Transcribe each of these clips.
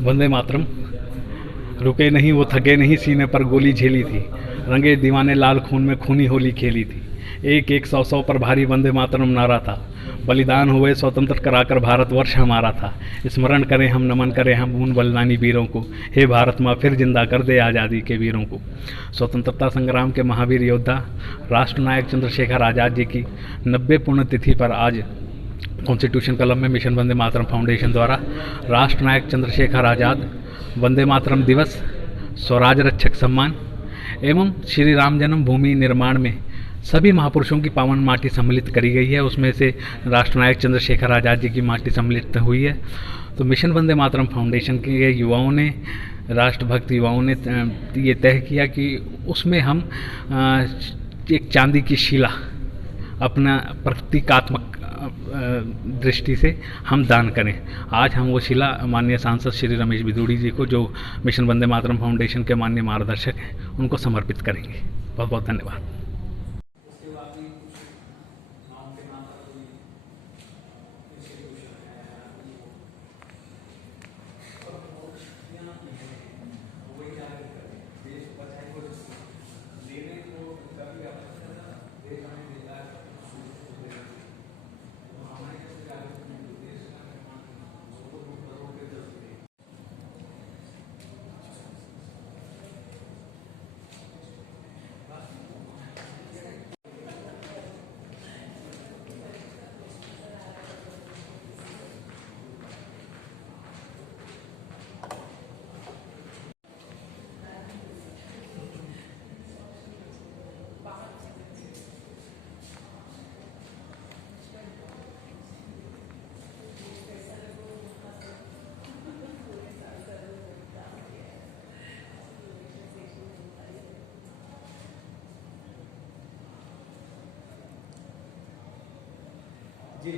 वंदे मातरम। रुके नहीं वो थके नहीं, सीने पर गोली झेली थी, रंगे दीवाने लाल खून में खूनी होली खेली थी। एक एक सौ सौ पर भारी वंदे मातरम नारा था, बलिदान हुए स्वतंत्र कराकर भारतवर्ष हमारा था। स्मरण करें हम, नमन करें हम उन बलिदानी वीरों को, हे भारत माँ फिर जिंदा कर दे आज़ादी के वीरों को। स्वतंत्रता संग्राम के महावीर योद्धा राष्ट्र नायक चंद्रशेखर आज़ाद जी की 90 पुण्यतिथि पर आज कॉन्स्टिट्यूशन क्लब में मिशन वंदे मातरम फाउंडेशन द्वारा राष्ट्र नायक चंद्रशेखर आज़ाद वंदे मातरम दिवस, स्वराज रक्षक सम्मान एवं श्री राम जन्मभूमि निर्माण में सभी महापुरुषों की पावन माटी सम्मिलित करी गई है। उसमें से राष्ट्र नायक चंद्रशेखर आज़ाद जी की माटी सम्मिलित हुई है। तो मिशन वंदे मातरम फाउंडेशन के युवाओं ने, राष्ट्रभक्त युवाओं ने ये तय किया कि उसमें हम एक चांदी की शिला अपना प्रतीकात्मक दृष्टि से हम दान करें। आज हम वो शिला माननीय सांसद श्री रमेश बिदूड़ी जी को, जो मिशन वंदे मातरम फाउंडेशन के माननीय मार्गदर्शक हैं, उनको समर्पित करेंगे। बहुत बहुत धन्यवाद। जी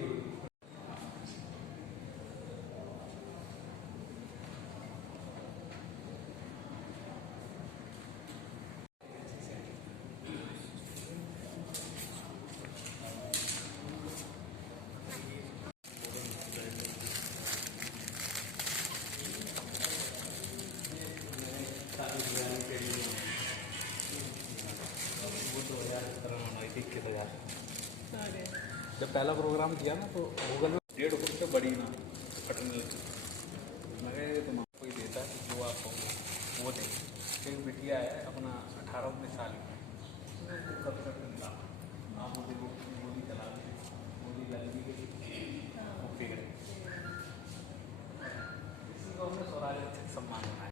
जब पहला प्रोग्राम किया ना तो गूगल में 1.5 फुट से बड़ी ना फटने लगी। मैं तुम आपको ही देता है जो आप हो वो दे। एक बिटिया है अपना 18-19 साल की, कब तक मिला आप मुझे गोली चला दी, गोली लगी वो फेंक रहे। इसी को हमने स्वराज रक्षक सम्मान बनाया।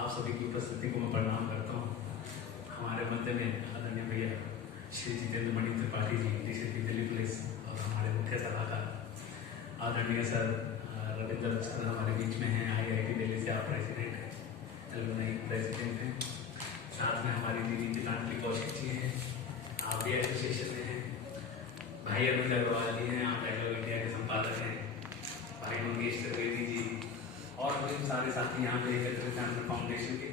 आप सभी की उपस्थिति को मैं प्रणाम करता हूँ। हमारे मध्य में आदरणीय भैया श्री जितेंद्र मणि त्रिपाठी जी, डीसीपी दिल्ली पुलिस, और हमारे मुख्य सलाहकार आदरणीय सर रविंद्र सर हमारे बीच में हैं। IIT दिल्ली से आप प्रेसिडेंट हैं, एलुमनी प्रेसिडेंट हैं। साथ में हमारी दीदी गीतांजलि कौशिक जी हैं, आप भी एसोसिएशन में हैं। भाई अरुण अग्रवाल जी हैं, आप टेक्नो इंडिया के संपादक हैं। भाई मंगेश त्रिवेदी जी और भी सारे साथी यहाँ पे एकत्रित हैं फाउंडेशन के।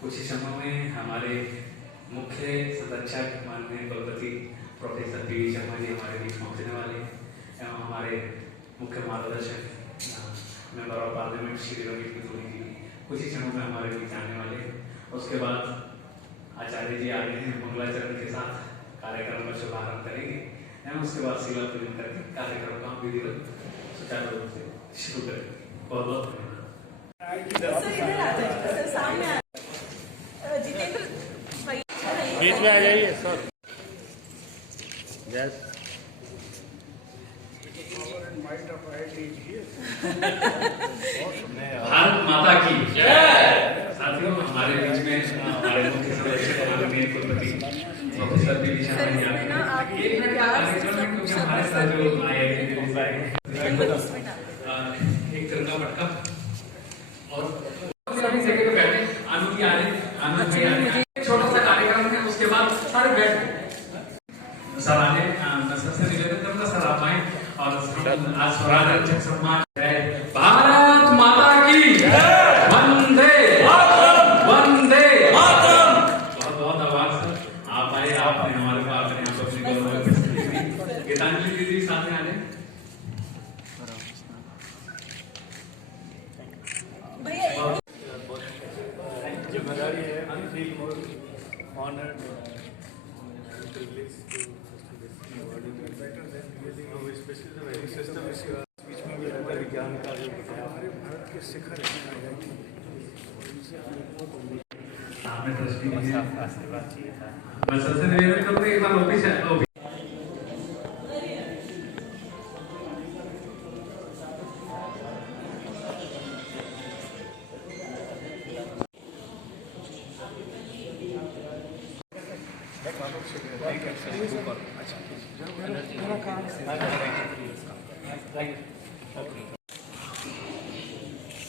कुछ ही समय में हमारे मुख्य संरक्षक माननीय कुलपति प्रोफेसर PV शर्मा जी हमारे बीच पहुँचने वाले हैं, एवं हमारे मुख्य मार्गदर्शक member of parliament Shri Ramesh Bidhuri ji कुछ ही क्षणों में हमारे बीच आने वाले हैं। उसके बाद आचार्य जी आ रहे हैं, मंगलाचरण के साथ कार्यक्रम का शुभारंभ करेंगे, एवं उसके बाद शिला पूजन करके कार्यक्रम का विधिवत सुचारू रूप से शुरू करेंगे। बहुत बहुत धन्यवाद। बीच में आ जाइए सर। यस भारत माता की जय। साथियों, हमारे बीच में हमारे मुख्य संरक्षक माननीय कुलपति प्रोफेसर PV शर्मा जी हमारे साथ जो IIT दिल्ली से एक तिरंगा फटाफट और सभी जगह पे बैठे आनंद की आ रही आनंद में आ रही छोटा सा कार्यक्रम है उसके बाद सारे बैठ गए सर आने सर से निवेदन करूंगा सर आप आए और आज स्वराज रक्षक सम्मान है भारत माता की वंदे वंदे मातरम बहुत बहुत आभार सर आप आए आपने हमारे को आपने यहाँ पर अपनी गौरव उपस्थिति दी गीतांजलि दीदी सामने आने जिम्मेदारी है I feel more honoured privileged to award you better than really how especially the value system is बीच में भी रहता है ज्ञान का जो बताया हमारे भारत के शिखर है आपने दृष्टि दी आशीर्वाद चाहिए था मैं सबसे निवेदन करूंगा एक बार ऑफिस है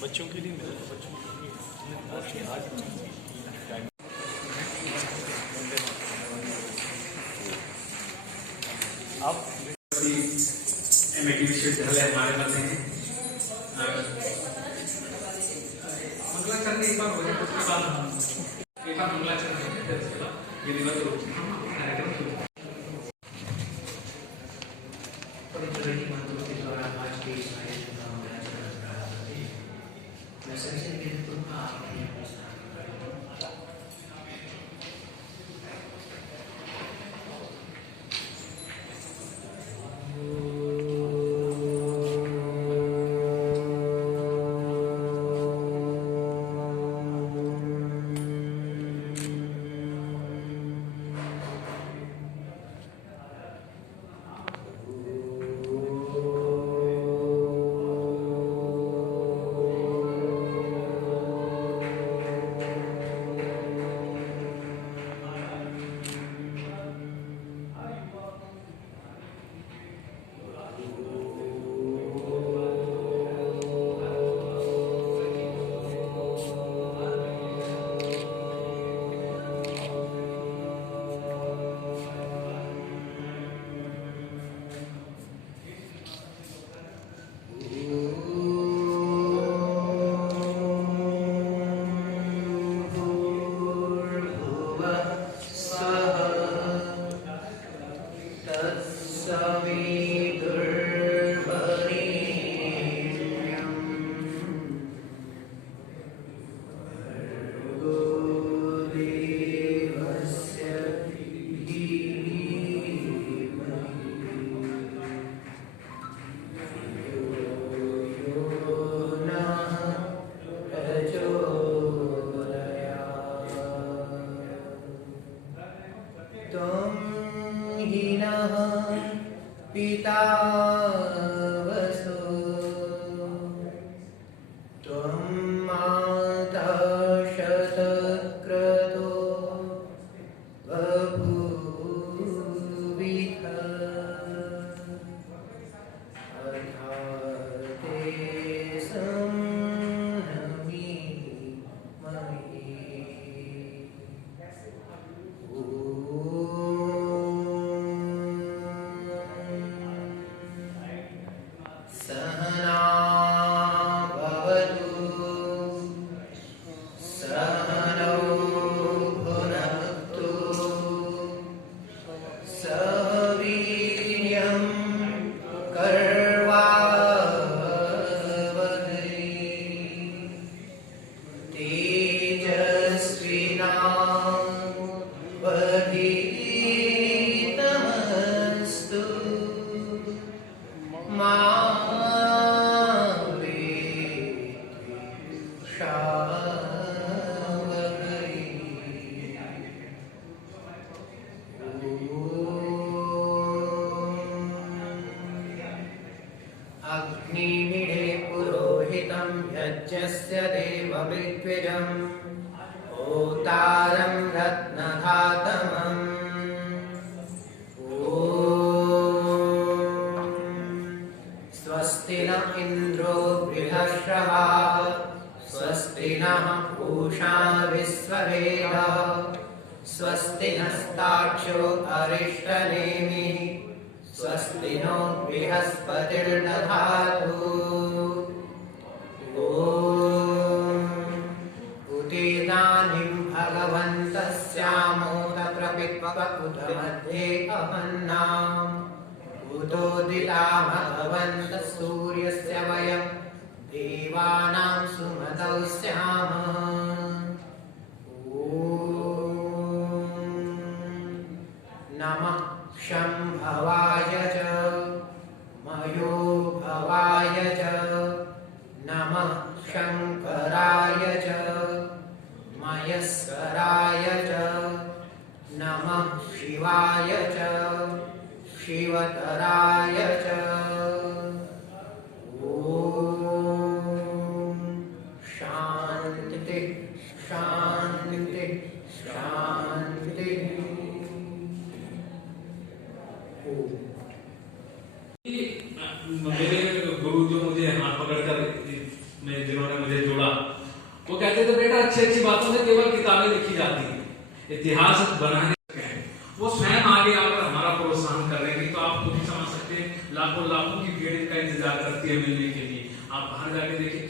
बच्चों के लिए बच्चों आप एमएटी विश्वविद्यालय हमारे पास हैं मंगलाचरण एक बार हो जाए उसके बाद एक बार मंगलाचरण होते हैं उसके बाद विधिवत रूप से हम कार्यक्रम शुरू पिता वसो त्वं माता शतक्रतो बभूविथ अथाते संनमि महि सहना भवतु सहनौ भुनक्तु सह वीर्यं कर्वावहै तेजस्विनावधीतमस्तु मा अग्निमीढे पुरोहितं यज्ञस्य देवमृत्विजम् ओतारं रत्नधातमम् ॐ स्वस्ति न इन्द्रो बृहश्रवाः स्वस्ति नः पूषा विश्ववेदाः स्वस्ति नस्ताक्षो अरिष्टनेमिः स्वस्ति नो बृहस्पतिर्दधातु ॐ उदितानिं भगवन्तस्यामोदप्रपित्वकुतमध्ये अहन्नाम् उदोदिता भगवन्तः सूर्यस्य वयं देवानां सुमतौ स्याम ॐ नमः शम्भवाय च मयोभवाय च नमः शङ्कराय च मयस्कराय च नमः शिवाय च शिवतराय च ॐ शान्ति शान्ति शान्ति। मेरे गुरु जो मुझे हाथ पकड़कर जिन्होंने मुझे जोड़ा वो कहते थे बेटा अच्छी अच्छी बातों से केवल किताबें लिखी जाती हैं, इतिहास बनाने वो स्वयं आगे आकर हमारा प्रोत्साहन कर रहे हैं। तो आप खुद ही समझ सकते हैं लाखों लाखों की भीड़ इनका इंतजार करती है मिलने के लिए। आप बाहर जाके देखिए।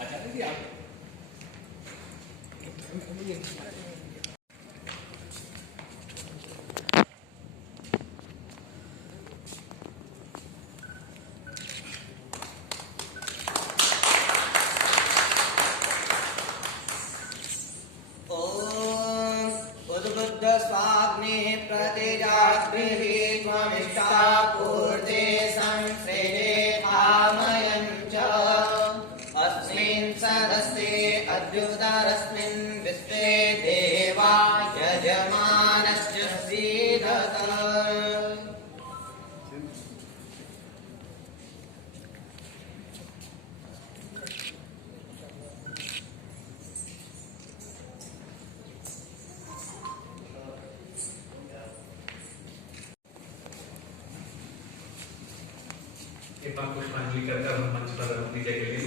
अच्छा दीदी आप स्वाग्ने प्रतिजाग्निः त्वमिष्टापूर्ते संसृजे कामयं च अस्मिन् सदस्ये अद्युदरस्मिन् विश्वे देवा यजमानश्च सीदत। एक बार पुष्पांजलि कर हम मंच पर अपनी जगह ले।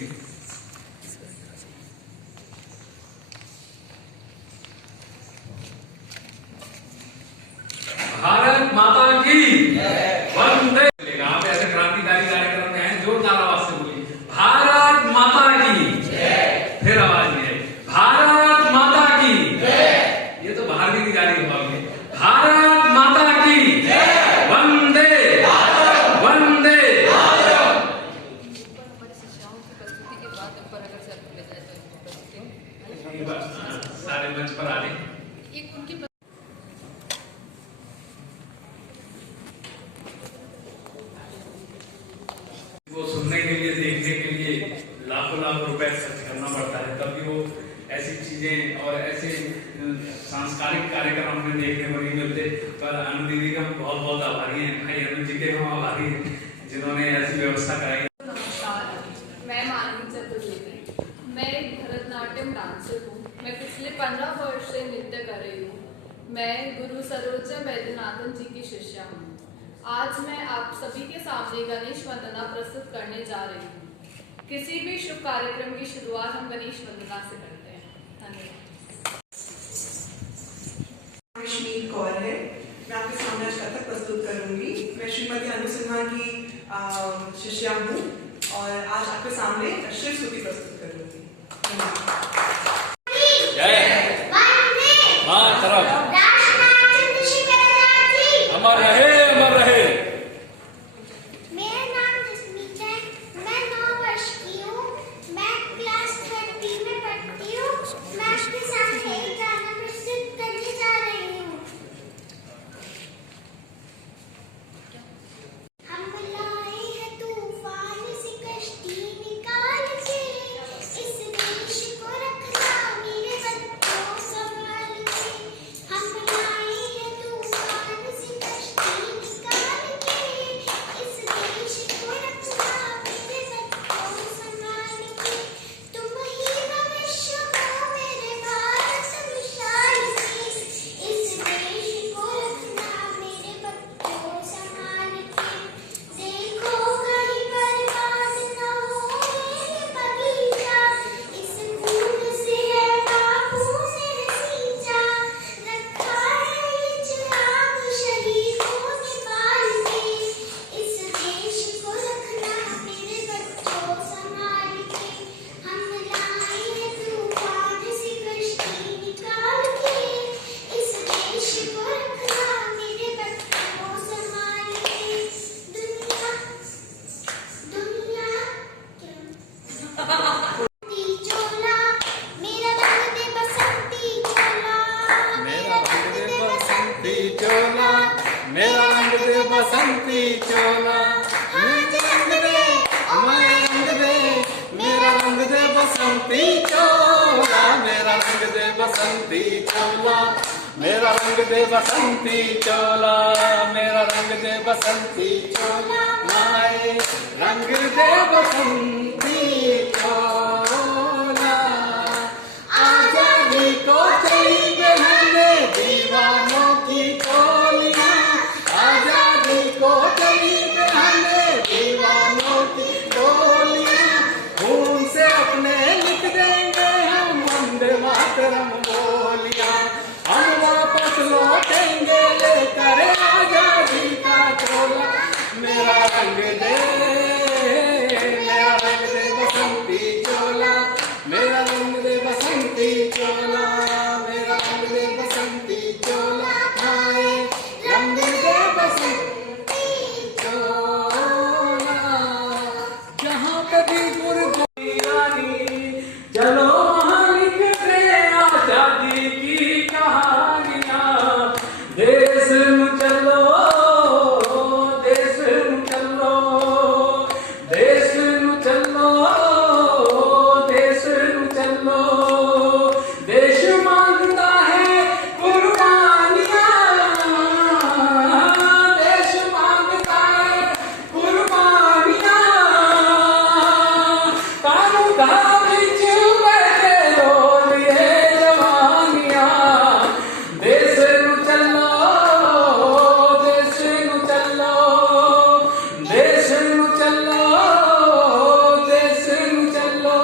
भारत माता की वंदे। आप ऐसे क्रांतिकारी कार्यक्रम में हैं, जोरदार आवाज से बोलिए भारत माता की। फिर आवाज नहीं आई भारत माता की। ये तो बाहर भी नहीं जा रही होगी। भारत माता की वंदे वंदे। सारे मंच पर आ जाए। वो सुनने के लिए देखने के लिए लाखों लाखों रुपए खर्च करना पड़ता है, तभी वो ऐसी चीजें और ऐसे सांस्कृतिक कार्यक्रम हमें देखने को नहीं मिलते। पर अनु दीदी का हम बहुत बहुत आभारी हैं, भाई अनु जी के हम आभारी हैं जिन्होंने ऐसी व्यवस्था कराई। नमस्कार, मैं मानवी चतुर्वेदी। मैं एक भरतनाट्यम डांसर हूँ। मैं पिछले 15 वर्ष से नृत्य कर रही हूँ। मैं गुरु सरोजा वैद्यनाथन जी की शिष्या हूँ। आज मैं आप सभी के सामने गणेश वंदना प्रस्तुत करने जा रही हूँ। किसी भी शुभ कार्यक्रम की शुरुआत हम गणेश वंदना से करते हैं। धन्यवाद। कश्मीर कौर है। मैं आपके सामने आज कथक प्रस्तुत करूंगी। मैं श्रीमती अनु सिन्हा की शिष्या हूँ और आज आपके सामने शिव स्तुति प्रस्तुत करूंगी। अमर रहे अमर रहे। मेरा नाम जसमीत है। मैं 9 वर्ष की हूँ। मैं क्लास 30 में पढ़ती हूँ। मैं आपके सामने एक गाना प्रस्तुत करने जा रही हूँ। हम बुलाए हैं तूफान से कश्ती निकाल के, इस देश को रखना मेरे बच्चों संभाल के। हम बसंती चोला, मेरा रंग दे बसंती चोला, मेरा रंग दे बसंती चोला, मेरा रंग दे बसंती चोला, माए रंग दे बसंती चोला। आजादी को चली बहने दीवानों की टोलियां, आजादी को चली बहने दीवानों की टोलियां, खून से अपने लिख देंगे हम वंदे मातरम बोलियां, हम वापस लौटेंगे लेकर आजादी का चोला, मेरा रंग दे बसंती चोला, मेरा रंग दे बसंती चोला, मेरा रंग दे बसंती चोला, हाय रंग दे बसंती चोला। जहाँ कभी गुरगोरी रानी, चलो वहाँ लिख दे आजादी की कहानियाँ, देश में चलो, देश में चलो, देश में चलो, देश में चलो, देश मांगता है कुर्बानियाँ, देश मांगता है कुर्बानियाँ, कानून का बिच बैठे लिए जवानियाँ, देश में चलो, देश में चलो, देश में चलो, देश में चलो,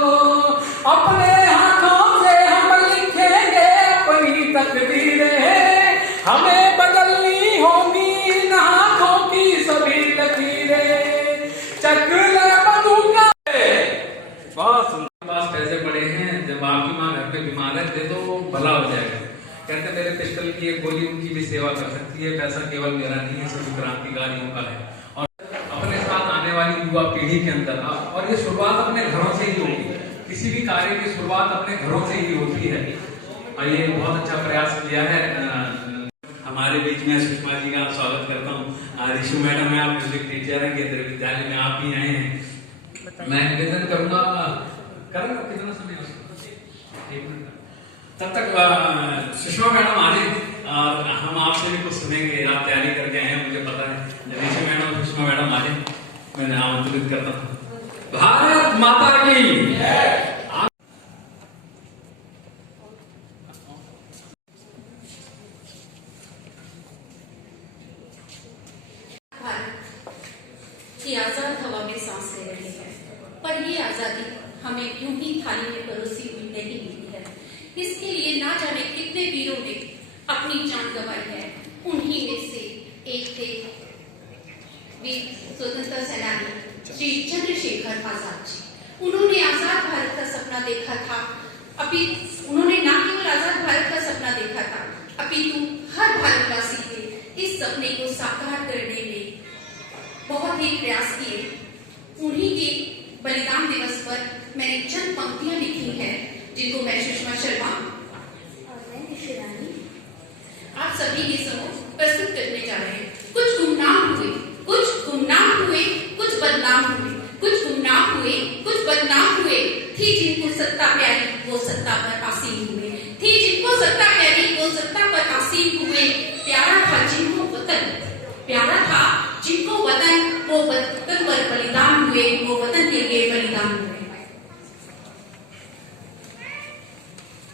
अपने हाथों से हम लिखेंगे अपनी तकदीरें, हमें बदलनी होगी इन हाथों की सभी लकीरें, चक्र बंदूका। बहुत सुंदर। पास पैसे पड़े हैं, जब आपकी माँ घर पे बीमार है दे दो, भला हो जाएगा। कहते मेरे पिस्टल की एक गोली उनकी भी सेवा कर सकती है, पैसा केवल मेरा नहीं है, सभी क्रांतिकारियों का है। और अपने साथ आने वाली युवा पीढ़ी के अंदर और ये शुरुआत अपने घरों से ही होगी, किसी भी कार्य की शुरुआत अपने घरों से ही होती है। और ये बहुत अच्छा प्रयास किया है। हमारे बीच में सुषमा जी का स्वागत करता हूँ। रिशु मैडम है, आप म्यूजिक टीचर हैं, केंद्रीय विद्यालय में आप ही आए हैं। मैं निवेदन करूंगा, करूंगा कितना समय एक मिनट तब तक सुषमा मैडम आ रही और हम आपसे भी कुछ सुनेंगे। आप तैयारी करके आए हैं, मुझे पता है। रिशु मैडम, सुषमा मैडम आ रही, मैं आमंत्रित करता हूँ। भारत माता की कि आजाद हवा में सांस ले रहे हैं, पर ये आजादी हमें यूं ही थाली में परोसी हुई नहीं मिली है। इसके लिए ना जाने कितने वीरों ने अपनी जान गंवाई है। उन्हीं में से एक थे वीर स्वतंत्रता सेनानी श्री चंद्रशेखर आजाद जी। उन्होंने आजाद भारत का सपना देखा था। उन्होंने न केवल आजाद भारत का सपना देखा था, अपितु हर भारतवासी के इस सपने को साकार करने में बहुत ही प्रयास किए। उन्हीं के बलिदान दिवस पर मैंने चंद पंक्तियां लिखी हैं, जिनको मैं सुषमा शर्मा और मैं निशिरानी आप सभी के समक्ष प्रस्तुत करने जा रहे हैं। कुछ गुमनाम हुए, कुछ गुमनाम हुए, कुछ बदनाम हुए, कुछ गुमनाम हुए, कुछ बदनाम हुए। थी जिनको सत्ता प्यारी वो सत्ता पर आसीन हुए, थी जिनको सत्ता प्यारी वो सत्ता पर आसीन हुए। प्यारा था जिनको वतन, प्यारा था जिनको वतन, वो वतन पर बलिदान हुए, वो वतन के लिए बलिदान हुए।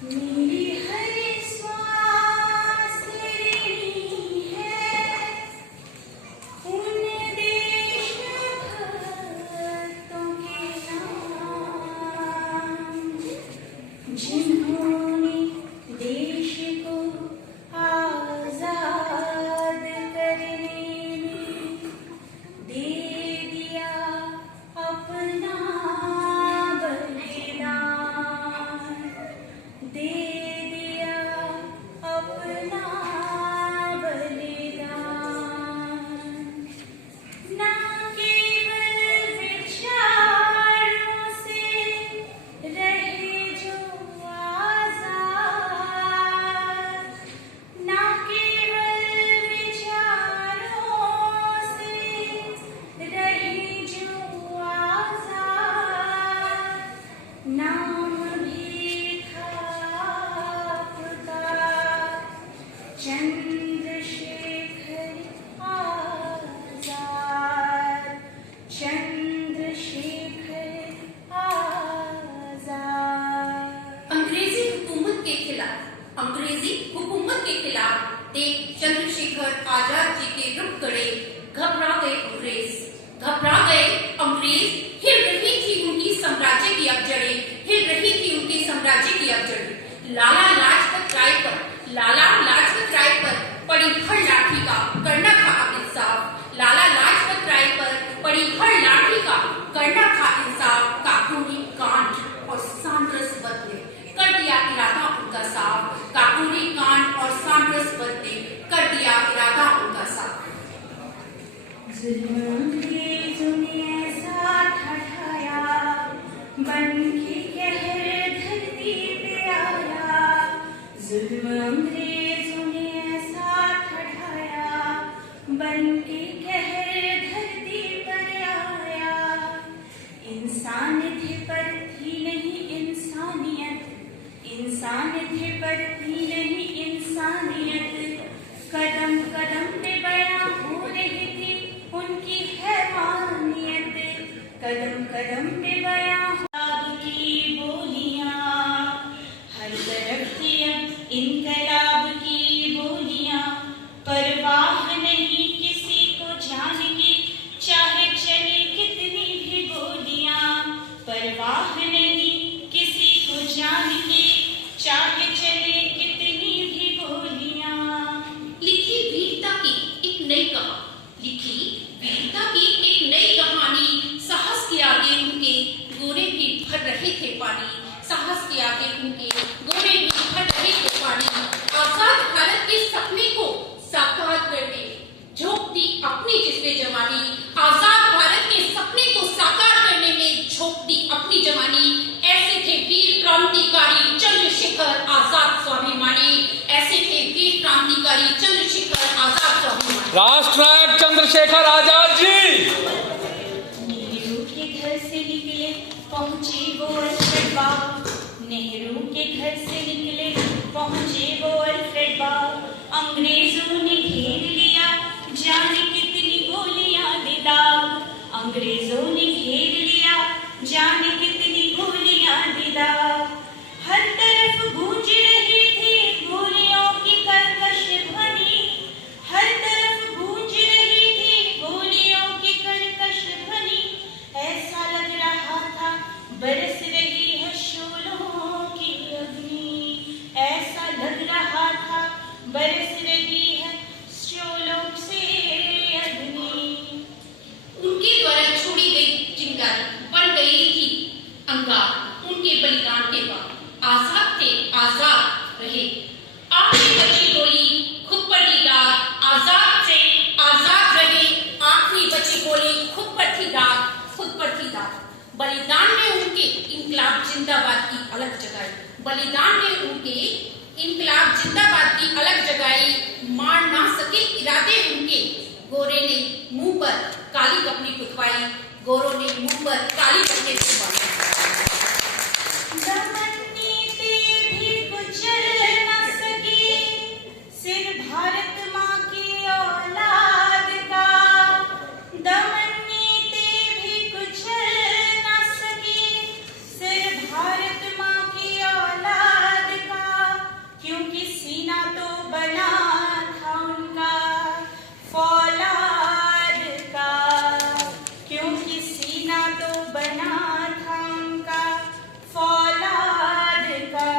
मेरी हर श्वास ऋणी है उन देशभक्तों के नाम, जिन्होंने देश को आजाद करने में दे दिया कदम कदम पे बयां की बोलियां, हर तरफ थी अब इनकलाब की बोलियां। परवाह नहीं किसी को जान की, चाहे चले कितनी भी गोलियां। परवाह नहीं किसी को जान की, चाहे चले कितनी भी गोलियां। लिखी वीरता की एक नई कहानी, लिखी वीरता की एक नई कहानी। साहस के आगे उनके गोरे भी भर रहे थे पानी, साहस के आगे उनके गोरे भी भर रहे थे पानी। आजाद भारत के सपने को साकार करने झोंक दी अपनी जिस्मे जवानी, आजाद भारत के सपने को साकार करने में झोंक दी अपनी जवानी। ऐसे थे वीर क्रांतिकारी चंद्रशेखर आजाद स्वाभिमानी, ऐसे थे वीर क्रांतिकारी चंद्रशेखर आजाद स्वाभिमानी। राष्ट्रनायक चंद्रशेखर आजाद जी। नेहरू के घर से निकले पहुंचे वो अल्फ्रेड बाग, नेहरू के घर से निकले पहुंचे वो अल्फ्रेड बाग। अंग्रेजों ने घेर लिया जाने कितनी गोलियां दे दाग, अंग्रेजों ने घेर लिया जाने कितनी गोलियां दे दाग। हर तरफ गूंज रही थी गोलियों की कर्कश ध्वनि, हर तरफ गूंज रही थी गोलियों की कर्कश ध्वनि। ऐसा लग रहा था बरस रही है शोलों की अग्नि, ऐसा लग रहा था बरस रही है शोलों से अग्नि। उनके द्वारा छोड़ी गई चिंगारी बन गई थी अंगार, उनके बलिदान के बाद आजाद थे आजाद रहे। आखिरी बची गोली खुद पर थी दाग, आजाद से आजाद रहे। आखिरी बची गोली खुद पर थी दाग, खुद पर थी दाग। बलिदान ने उनके इंकलाब जिंदाबाद की अलग जगाई, बलिदान ने उनके इंकलाब जिंदाबाद की अलग जगाई। मार ना सके इरादे उनके, गोरे ने मुंह पर काली कपनी पुतवाई, गोरों ने मुंह पर काली कपनी पुतवाई। दमननीति भी कुचल न सकी सिर भारत माँ की औलाद का, दमननीति भी कुचल न सकी सिर भारत माँ की औलाद का। क्योंकि सीना तो बना था उनका फौलाद का, क्योंकि सीना तो बना था उनका फौलाद का।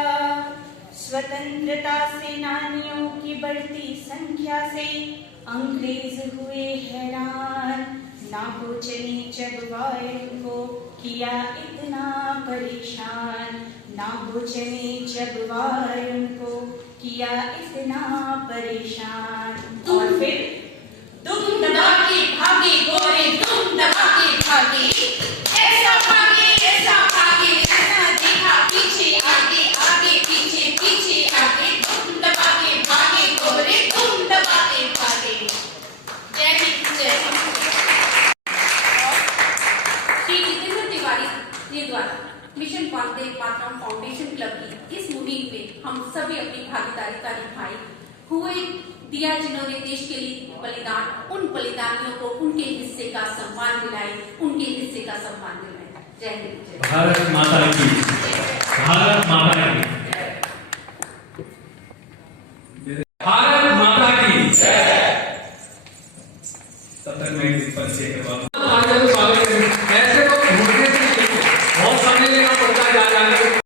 स्वतंत्रता सेनानियों की बढ़ती संख्या से अंग्रेज हुए हैरान, ना हो चले जब वायु को किया इतना परेशान, ना हो चले जब वायु को किया इतना परेशान। और फिर तुम दबा के भागे गोरे, तुम दबा के भागे, ऐसा भागे ऐसा भागे, ऐसा देखा पीछे आगे आगे पीछे पीछे आगे। तुम दबा के भागे गोरे, तुम दबा के भागे। जय हिंद जय हिंद। श्री जितेंद्र तिवारी जी द्वारा मिशन वासुदेव मातरम फाउंडेशन क्लब की इस मुहिम में हम सभी अपनी भागीदारी निभाई हुए दिया, जिन्होंने देश के लिए बलिदान, उन बलिदानियों को उनके हिस्से का सम्मान दिलाए, उनके हिस्से का सम्मान दिलाए। जय हिंद। भारत माता की, भारत माता की, भारत माता की तब तक मैं इस परिचय करवा ऐसे तो घूमने से बहुत समय लेना पड़ता है जाने को।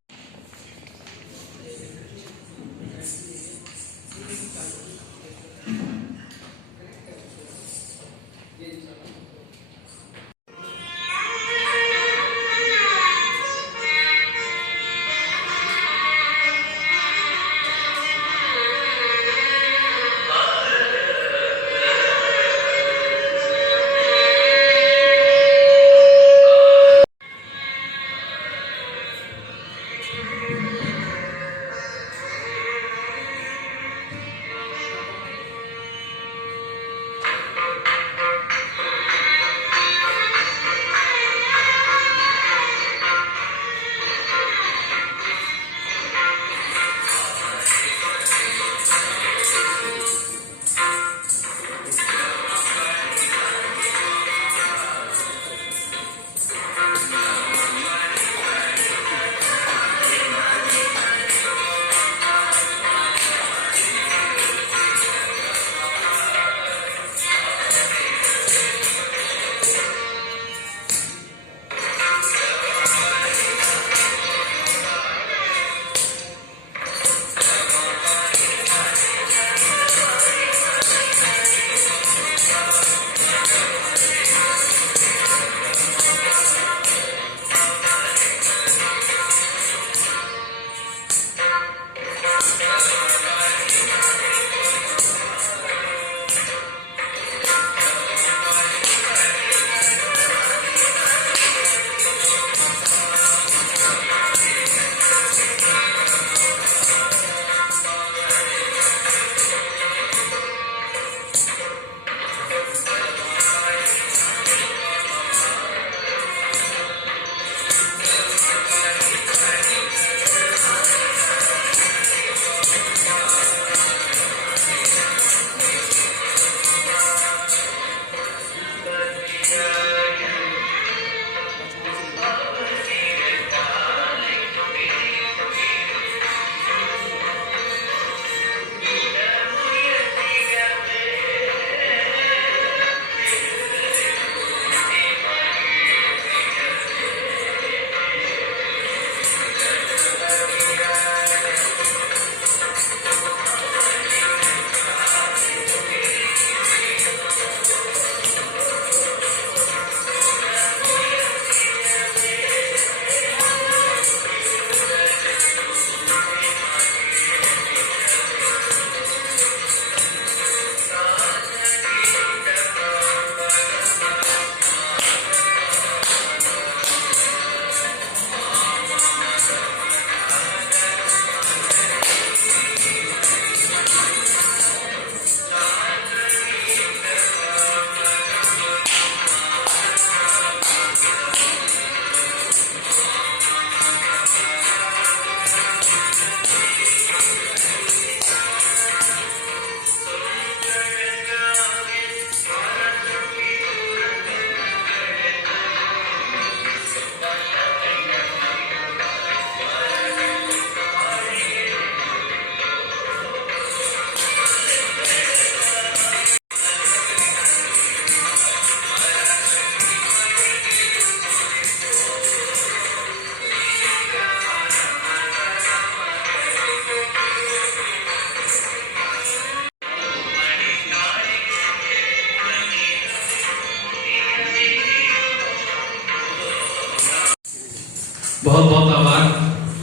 बहुत बहुत आभार।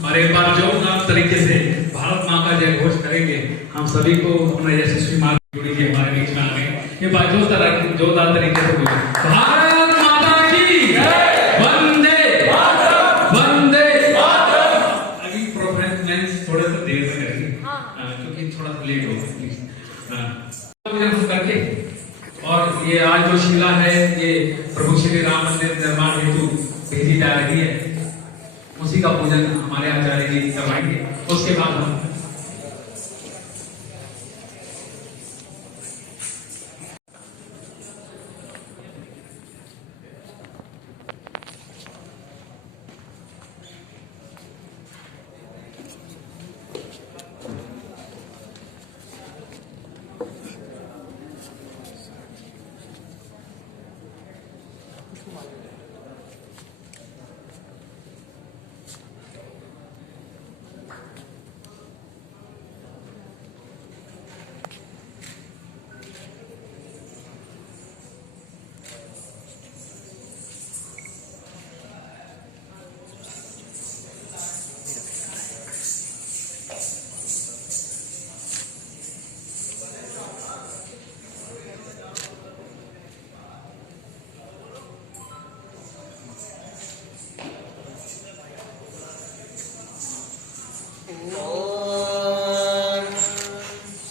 और एक बार जोरदार तरीके से भारत माँ का जय घोष करेंगे हम सभी को। अपने यशस्वी माँ जुड़ी जी हमारे बीच में आ गए, ये बात जोरदार तरीके से बोले, भारत माता की वंदे वंदे। अभी परफॉर्मेंस थोड़ा सा देर में करेंगे क्योंकि थोड़ा सा लेट हो गया, प्लीज करके। और ये आज जो शिला है ये प्रभु श्री राम मंदिर निर्माण हेतु भेजी जा रही है, उसी का पूजन हमारे आचार्य जी करवाएंगे। उसके बाद हम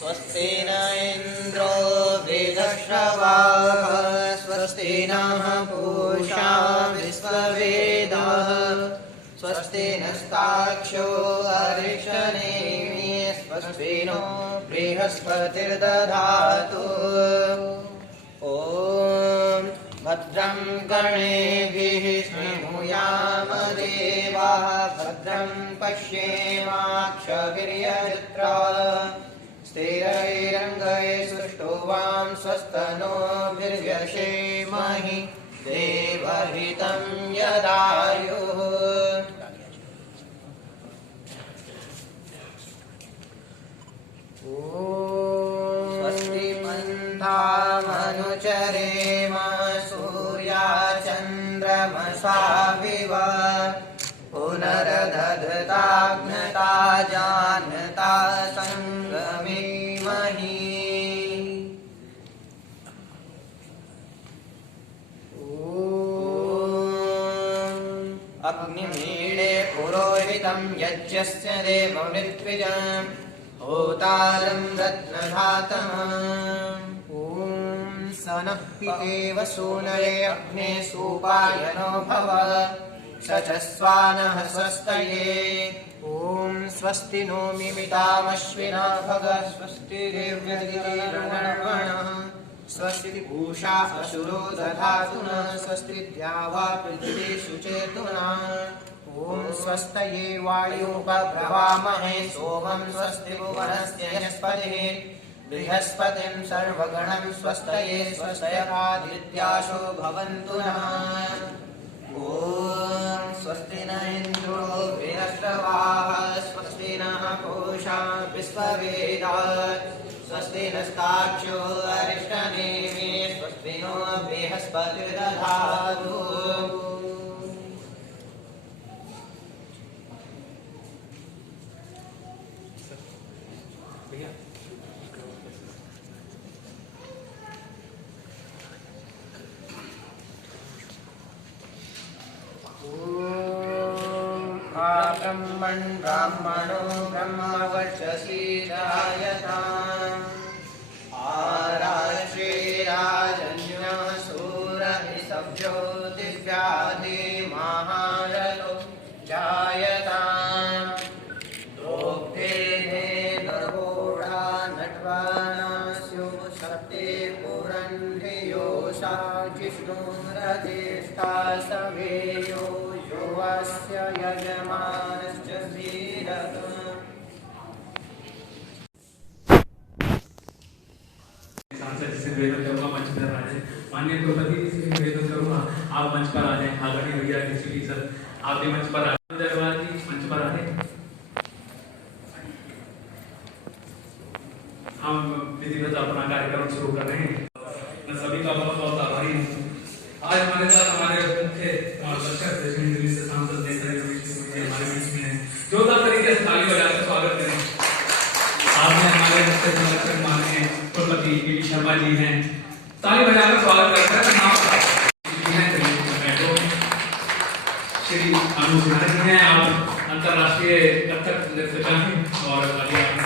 स्वस्ति न इंद्रो वृद्धश्रवाः स्वस्ति नः पूषा विश्ववेदाः स्वस्ति नस्ताक्षो अरिष्टनेमि स्वस्ति नो बृहस्पतिर्दधातु। ॐ भद्रं कर्णेभिः शृणुयाम देवाः भद्रं पश्येमाक्षभिर्यजत्राः स्थिरैरङ्गैः सुष्ठुवां स्वस्तनोभिर्व्यशेमहि देवहितं यदायुः। स्वस्ति पन्थामनुचरेम सूर्याचन्द्रमसाविव पुनरदधताग्नता जानता संगमेमहि। अग्निमीळे पुरोहितं यज्ञस्य देवमृत्विजम् होतालं रत्नधातम्। ॐ सनः पितेव सूनये अग्ने सुपायनो भव सचस्वानः स्वस्तये। ॐ स्वस्ति नो मिमितामश्विना भग स्वस्ति देव्यतिरवणः स्वस्ति पूषा असुरो दधातु नः स्वस्ति द्यावा पृथिवी सुचेतुना। ॐ स्वस्तये वायुपब्रवामहे सोमं स्वस्ति भुवनस्य यस्पतिः बृहस्पतिं सर्वगणं स्वस्तये स्वस्तयरादित्याशो भवन्तु नः। ॐ स्वस्ति न इन्द्रो बृहस्पतिर्वाः स्वस्ति नः पूषा विश्ववेदाः स्वस्ति नस्ताक्षो अरिष्टनेमि स्वस्ति नो बृहस्पतिर्दधातु। ब्रह्मन् ब्राह्मणो ब्रह्मवर्चसी रायताम् आराश्रीराजन्यः सूरभिसभ्यो दिव्यादि महारथो जायताम् दोग्धे नरघोषा नट्वानास्यो सप्ते पुरन्ध्रियोषा जिष्णुरधिष्ठा सवेयो योऽस्य यजमानश्च धीरः। निवेदन करूंगा मंच पर आ जाए। माननीय द्रौपदी जी से निवेदन करूंगा आप मंच पर आ जाए। आदरणीय भैया किसी सर आप भी मंच पर आ जाए। दरबार जी मंच पर आ जाए। हम विधिवत अपना कार्यक्रम शुरू कर रहे हैं। मैं सभी का बहुत बहुत आभारी हूँ। आज हमारे साथ हमारे मुख्य दर्शक दिल्ली से सांसद नेता शर्मा जी हैं, ताली बजाकर स्वागत करते हैं। नाम श्री अनु सिन्हा जी हैं, आप अंतर्राष्ट्रीय कथक नृत्यिका हैं और अभी आपने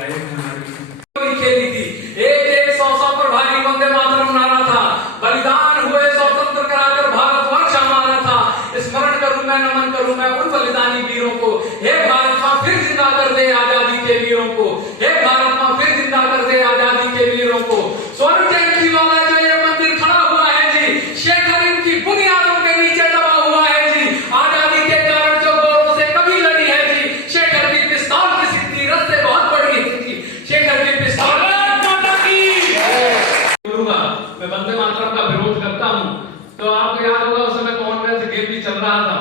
आए हैं। खेली थी एक 100 पर भारी वंदे मातरम नारा था, बलिदान हुए स्वतंत्र कराकर भारतवर्ष हमारा था। स्मरण करूं मैं, नमन करूं मैं उन बलिदानी वीरों को। हे भारत मां फिर जिंदा कर दे आजादी के वीरों को, हे भारत मां फिर जिंदा कर दे आजादी के वीरों को। स्वर्ण जयंती वाला जो ये मंदिर खड़ा हुआ है जी, शेखर इनकी बुनियादों के नीचे दबा हुआ है जी। आजादी के कारण जो गौरव से कभी लड़ी है जी, शेखर की पिस्तौल की सिद्धि रस्ते बहुत बड़ी है जी। शेखर की पिस्तौल मैं वंदे मातरम का विरोध करता हूं, तो आपको याद होगा उस समय कॉमनवेल्थ गेम भी चल रहा था।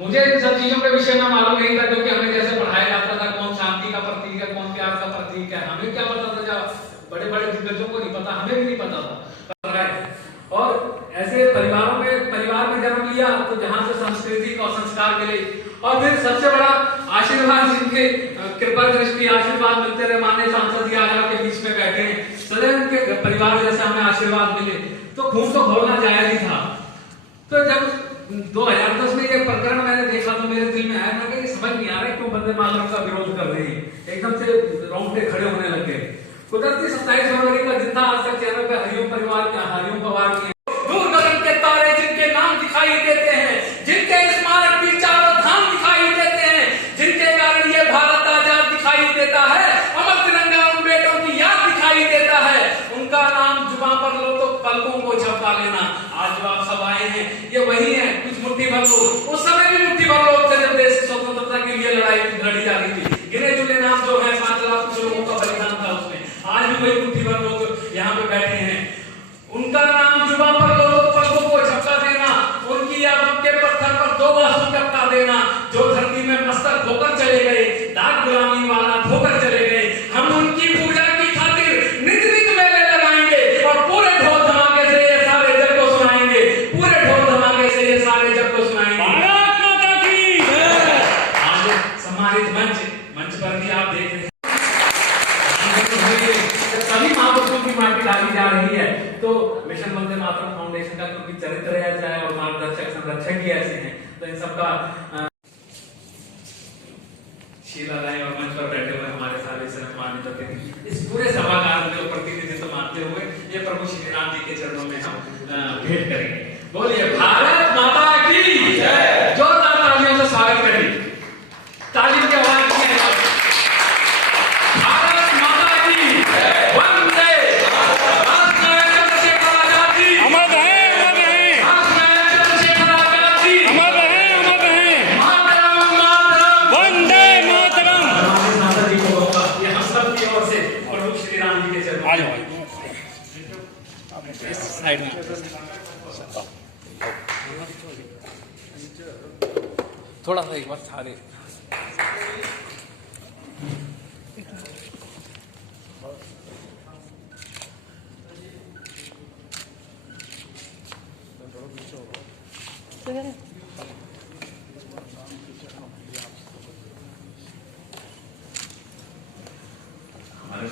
मुझे इन सब चीजों के विषय में मालूम नहीं था, क्योंकि हमें जैसे पढ़ाया जाता था कौन शांति का प्रतीक है, कौन प्यार का प्रतीक है, हमें क्या पता था। जब बड़े बड़े दिग्गजों को नहीं पता, हमें भी नहीं पता था। और ऐसे परिवार में जन्म लिया, तो जहां से संस्कृति और संस्कार मिले, और फिर सबसे बड़ा आशीर्वाद जिनके कृपा दृष्टि आशीर्वाद मिलते रहे, माननीय सांसद जी आज आपके बीच में बैठे हैं, सदैव उनके परिवार जैसे हमें आशीर्वाद मिले, तो खून तो खोलना जायज ही था। तो जब 2010 में ये प्रकरण मैंने देखा तो मेरे दिल में आया था कि समझ नहीं आ रहा क्यों वंदे मातरम का विरोध कर रहे हैं। एकदम से रोंगटे खड़े होने लग गए। कुदरती 27 फरवरी का दिन था। आज तक चैनल पे हरिओम पवार की दूर गगन के तारे जिनके नाम दिखाई देते हैं, जिनके स्मारक भी चारों धाम दिखाई देते हैं, जिनके कारण ये भारत आजाद दिखाई देता है, अमर तिरंगा उन बेटों की याद दिखाई देता है। उनका नाम जुबान पर लो तो पलकों को झपका लेना। आज जो आप सब आए हैं ये वही है, कुछ मुट्ठी भर लोग। उस समय भी मुट्ठी भर लोग थे जब देश की स्वतंत्रता के लिए लड़ाई लड़ी जा रही थी। गिने चुने नाम जो है 5 लाख कुछ लोगों का बलिदान था उसमें। आज भी वही मुट्ठी भर लोग यहाँ पे बैठे हैं। उनका नाम जुबान पर लो तो पलकों को झपका देना, उनकी यादों के पत्थर पर 2 आंसू टपका देना। जो धरती में मस्तक धोकर चले गए, दाग गुलामी वाला धोकर चले गए, हम उनकी पूजा की खातिर नित नित मेले लगाएंगे और पूरे ढोल धमाके से ये सारे जग को सुनाएंगे। पूरे ढोल धमाके से ये सारे जग को सुनाएंगे। भारत माता की जय। आज सम्मानित मंच पर भी आप देख रहे हैं सभी महापुरुषों की माटी डाली जा रही है। तो मिशन वंदे मातरम फाउंडेशन का क्योंकि चरित्र ऐसा है और मार्गदर्शक संरक्षक ही ऐसे हैं, तो इन सबका शीला राय और मंच पर बैठे हुए हमारे सारे सम्मानित अतिथि, इस पूरे सभागार के प्रतिनिधित्व मानते हुए ये प्रभु श्री राम जी के चरणों में हम भेंट करेंगे। बोलिए भारत माता की जय। जोरदार तालियों से स्वागत करिए। तालियों की आवाज साइड में थोड़ा सा एक बार सारे हमारे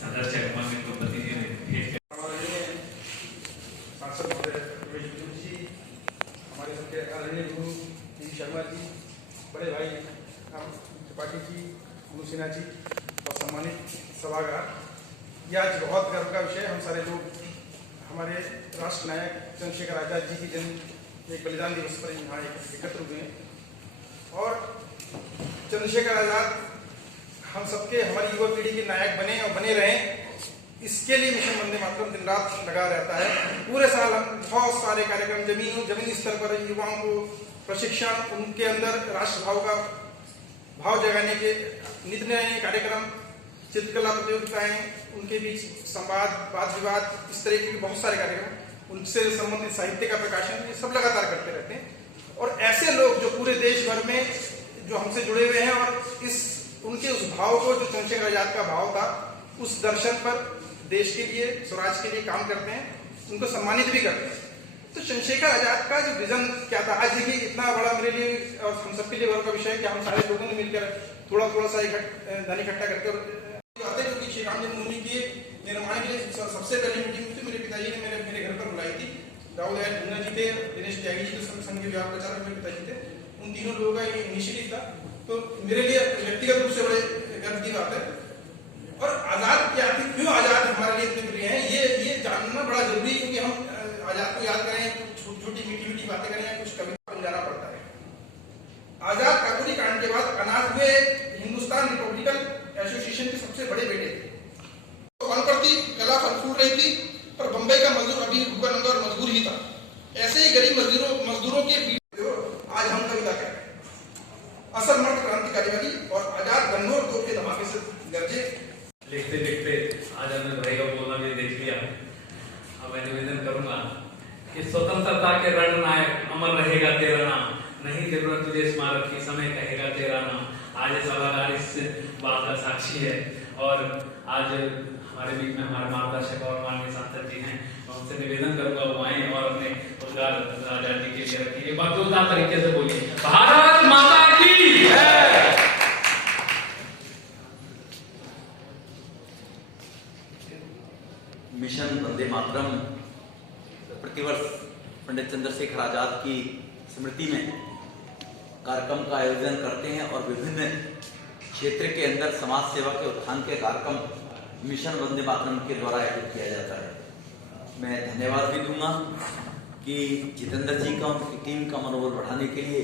संदर्शक शर्मा जी, बड़े भाई त्रिपाठी जी, अनु सिन्हा जी और सम्मानित सभागार, ये आज बहुत गर्व का विषय। हम सारे लोग हमारे राष्ट्र नायक चंद्रशेखर आजाद जी की जन्म एक बलिदान दिवस पर यहाँ एकत्र हुए हैं और चंद्रशेखर आजाद हम सबके हमारी युवा पीढ़ी के नायक बने और बने रहें, इसके लिए मिशन वंदे मातरम दिन रात लगा रहता है। पूरे साल हम बहुत सारे कार्यक्रम जमीनी स्तर पर युवाओं को प्रशिक्षण, उनके अंदर राष्ट्र भाव का भाव जगाने के नित नए कार्यक्रम, चित्रकला प्रतियोगिताएं, उनके बीच संवाद, वाद विवाद, इस तरह के बहुत सारे कार्यक्रम, उनसे संबंधित साहित्य का प्रकाशन, ये सब लगातार करते रहते हैं। और ऐसे लोग जो पूरे देश भर में जो हमसे जुड़े हुए हैं और उनके उस भाव को, जो चंद्रशेखर आजाद का भाव था, उस दर्शन पर देश के लिए, स्वराज के लिए काम करते हैं, उनको सम्मानित भी करते हैं। तो चंद्रशेखर आजाद का जो विजन क्या था, आज भी इतना बड़ा मेरे लिए और हम सबके लिए गौरव का विषय है कि हम सारे लोगों ने मिलकर थोड़ा सा धन इकट्ठा करके जो श्री राम जन्मभूमि की निर्माण के लिए सबसे पहली मीटिंग थी, मेरे पिताजी ने मेरे घर पर बुलाई थी। राहुल ढूंगा जी थे, दिनेश त्यागी जी थे, संघ के व्यापार प्रचारक मेरे पिताजी थे, उन तीनों लोगों का ये इनिशिएटिव था। तो मेरे लिए व्यक्तिगत रूप से बड़े गर्व की बात है। और आजाद क्या थी, क्यों आजाद हमारे लिए इतने प्रिय हैं, ये जानना बड़ा जरूरी है, क्योंकि हम आजाद को याद करें, छोटी छोटी मीठी मीठी बातें करें, कुछ कविता बन जाना पड़ता है। आजाद काकोरी कांड के बाद अनाथ हुए हिंदुस्तान रिपब्लिकन एसोसिएशन के सबसे बड़े बेटे थे। प्रति कला फल फूल रही थी, पर बंबई का मजदूर अभी भूखानंद और मजबूर ही था। ऐसे ही गरीब मजदूरों के बीच आज हम कविता कह रहे हैं। असल मर्द क्रांतिकारी वाली और आजाद गन्नौर तोप के धमाके से गरजे। लिखते लिखते आज हमने भाई का बोलना भी देख लिया। अब मैं निवेदन करूंगा कि स्वतंत्रता के रणनायक अमर रहेगा तेरा नाम, नहीं जरूरत तुझे स्मारक की, समय कहेगा तेरा नाम। आज सभागार इस बात का साक्षी है। और आज हमारे बीच में हमारे मार्गदर्शक और माननीय सांसद जी हैं, मैं उनसे निवेदन करूंगा वो आए और अपने रोजगार आजादी के लिए रखिए। बात जोरदार तरीके से बोलिए, भारत माता की जय। मिशन वंदे मातरम प्रतिवर्ष पंडित चंद्रशेखर आजाद की स्मृति में कार्यक्रम का आयोजन करते हैं और विभिन्न क्षेत्र के अंदर समाज सेवा के उत्थान के कार्यक्रम मिशन वंदे मातरम के द्वारा आयोजित किया जाता है। मैं धन्यवाद भी दूंगा कि जितेंद्र जी का, उनकी टीम का मनोबल बढ़ाने के लिए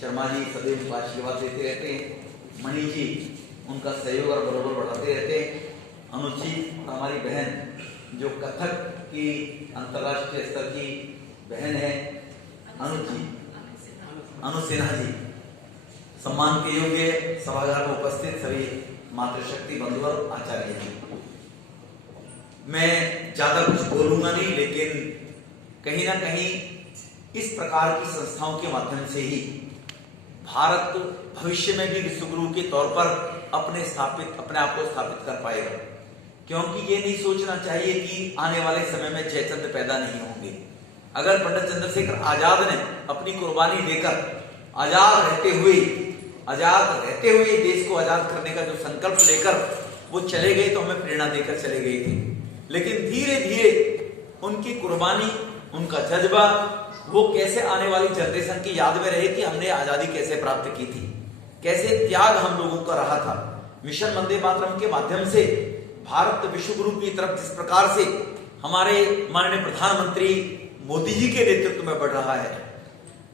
शर्मा जी सदैव उनका आशीर्वाद देते रहते हैं, मणि जी उनका सहयोग और मनोबल बढ़ाते रहते हैं, अनुज जी हमारी बहन जो कथक की अंतर्राष्ट्रीय स्तर की बहन है, अनुज जी, अनुज सिन्हा जी, सम्मान के योग्य सभागार में उपस्थित सभी मातृशक्ति बंधु और आचार्य जी। मैं ज्यादा कुछ बोलूंगा नहीं, लेकिन कहीं ना कहीं इस प्रकार की संस्थाओं के माध्यम से ही भारत भविष्य में भी विश्वगुरु के तौर पर अपने आप को स्थापित कर पाएगा। क्योंकि ये नहीं सोचना चाहिए कि आने वाले समय में जयचंद पैदा नहीं होंगे। अगर पंडित चंद्रशेखर आजाद ने अपनी कुर्बानी देकर आजाद रहते हुए देश को आजाद करने का जो संकल्प लेकर वो चले गए, तो हमें प्रेरणा देकर चले गए थे। लेकिन धीरे धीरे उनकी कुर्बानी, उनका जज्बा, वो कैसे आने वाली जनरेशन की याद में रहे कि हमने आजादी कैसे प्राप्त की थी, कैसे त्याग हम लोगों का रहा था। मिशन वंदे मातरम के माध्यम से भारत विश्वगुरु की तरफ जिस प्रकार से हमारे माननीय प्रधानमंत्री मोदी जी के नेतृत्व में बढ़ रहा है,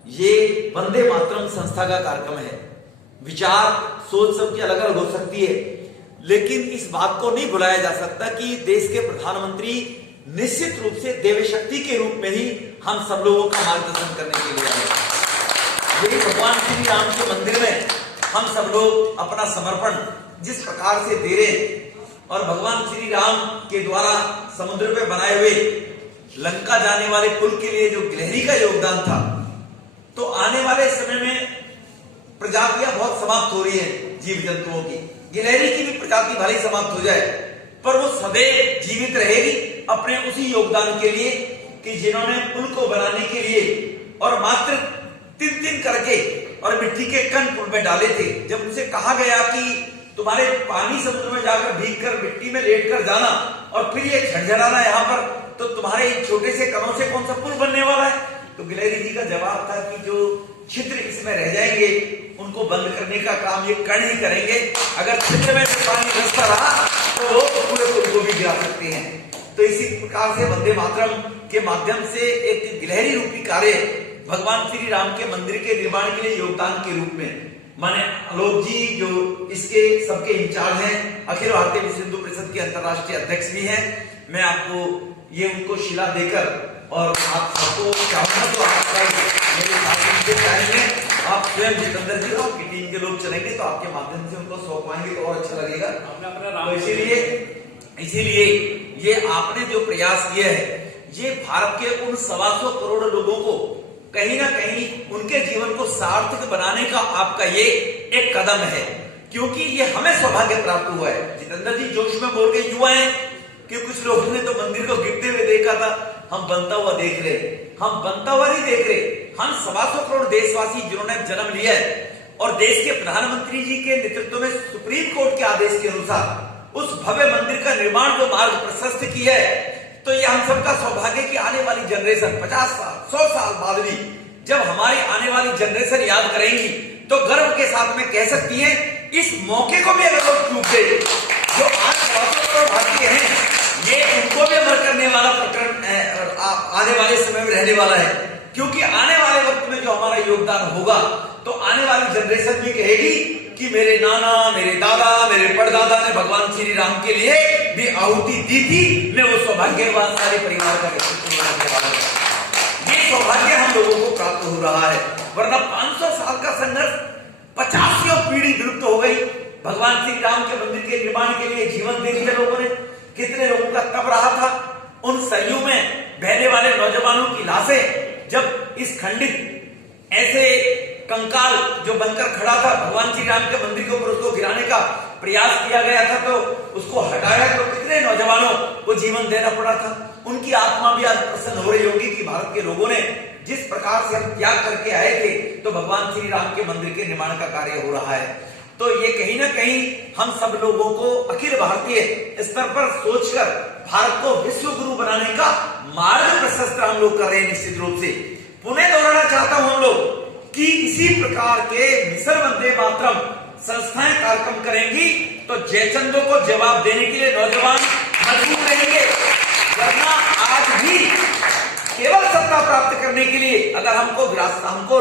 ये वंदे मातरम संस्था का कार्यक्रम है। विचार सोच सबकी अलग अलग हो सकती है, लेकिन इस बात को नहीं भुलाया जा सकता कि देश के प्रधानमंत्री निश्चित रूप से देवी शक्ति के रूप में ही हम सब लोगों का मार्गदर्शन करने के लिए आए। यही भगवान श्री राम के मंदिर में हम सब लोग अपना समर्पण जिस प्रकार से दे रहे, और भगवान श्री राम के द्वारा समुद्र पे बनाए हुए लंका जाने वाले पुल के लिए जो गिलहरी का योगदान था, तो आने वाले समय में प्रजातियां बहुत समाप्त हो रही है जीव जंतुओं की। गिलहरी की भी प्रजाति भले ही समाप्त हो जाए, पर वो सदैव जीवित रहेगी अपने उसी योगदान के लिए कि जिन्होंने पुल को बनाने के लिए और मात्र 3 करके और मिट्टी के कण पुल में डाले थे। जब उनसे कहा गया कि तुम्हारे पानी समुद्र में जाकर भीग कर मिट्टी में लेट कर जाना और फिर ये झंझनाना यहाँ पर, तो तुम्हारे छोटे से कणों से कौन सा पुल बनने वाला है? तो गिलहरी जी का जवाब था कि जो छिद्र इसमें रह जाएंगे उनको बंद करने का काम ये कण ही करेंगे। अगर छिद्र में पानी रसता रहा तो वो पूरे पुल को भी गिरा सकते हैं। तो इसी प्रकार से वंदे मातरम के माध्यम से एक गिलहरी रूपी कार्य भगवान श्री राम के मंदिर के निर्माण के लिए योगदान के रूप में माने आलोक जी जो इसके सबके इंचार्ज हैं, अखिल भारतीय विश्व हिंदू परिषद के अंतर्राष्ट्रीय अध्यक्ष भी हैं, मैं आपको ये उनको शिला देकर और आप सबको चाहूंगा तो आपका मेरे साथ चाहेंगे, आप स्वयं जितेंद्र जी आपकी टीम के लोग चलेंगे तो आपके माध्यम से उनको सौंपवाएंगे तो और अच्छा लगेगा। तो इसीलिए ये आपने जो प्रयास किया है, ये भारत के उन 125 करोड़ लोगों को कहीं ना कहीं उनके जीवन को सार्थक बनाने का आपका ये एक कदम है, क्योंकि ये हमें सौभाग्य प्राप्त हुआ है। जितेंद्र जी जोश में बोल के युवा है कि कुछ लोगों ने तो मंदिर को गिरते हुए देखा था, हम बनता हुआ देख रहे। हम बनता हुआ नहीं देख रहे, हम 125 करोड़ देशवासी जिन्होंने जन्म लिया है और देश के प्रधानमंत्री जी के नेतृत्व में सुप्रीम कोर्ट के आदेश के अनुसार उस भव्य मंदिर का निर्माण जो मार्ग प्रशस्त की है, तो ये हम सबका सौभाग्य की आने वाली जनरेशन 50 साल 100 साल बाद भी जब हमारी आने वाली जनरेशन याद करेंगी तो गर्व के साथ में कह सकती है इस मौके को भी अगर लोग चूक गए, जो आज करोड़ों भारतीय हैं, ये उनको भी अमर करने वाला प्रकरण आने वाले समय में रहने वाला है। क्योंकि आने वाले वक्त में जो हमारा योगदान होगा तो आने वाली जनरेशन भी कहेगी कि मेरे नाना, मेरे दादा, मेरे परदादा ने भगवान श्री राम के लिए भी आहुति दी थी, मैं वो सौभाग्यवान सारे परिवार का व्यक्तित्व बनाने वाला हूं। ये सौभाग्य हम लोगों को प्राप्त हो रहा है, वरना 500 साल का संघर्ष 50 पीढ़ी विलुप्त हो गई। भगवान श्री राम के मंदिर के निर्माण के लिए जीवन दे दिया लोगों ने, कितने लोगों का तप रहा था। उन सरयू में बहने वाले नौजवानों की लाशें जब इस खंडित ऐसे कंकाल जो बनकर खड़ा था, भगवान श्री राम के मंदिर के ऊपर उसको गिराने का प्रयास किया गया था, तो उसको हटाया तो कितने नौजवानों को जीवन देना पड़ा था। उनकी आत्मा भी आज प्रसन्न हो रही होगी कि भारत के लोगों ने जिस प्रकार से हम त्याग करके आए थे, तो भगवान श्री राम के मंदिर के निर्माण का कार्य हो रहा है। तो ये कहीं ना कहीं हम सब लोगों को अखिल भारतीय स्तर पर सोचकर भारत को विश्व गुरु बनाने का मार्ग प्रशस्त हम लोग कर रहे हैं। निश्चित रूप से पुनः दोहराना चाहता हूं हम लोग कि इसी प्रकार के मिशन वंदे मातरम संस्थाएं कार्यक्रम करेंगी तो जयचंदों को जवाब देने के लिए नौजवान मजबूर रहेंगे। वरना आज भी केवल सत्ता प्राप्त करने के लिए अगर हमको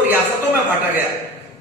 रियासतों में बांटा गया,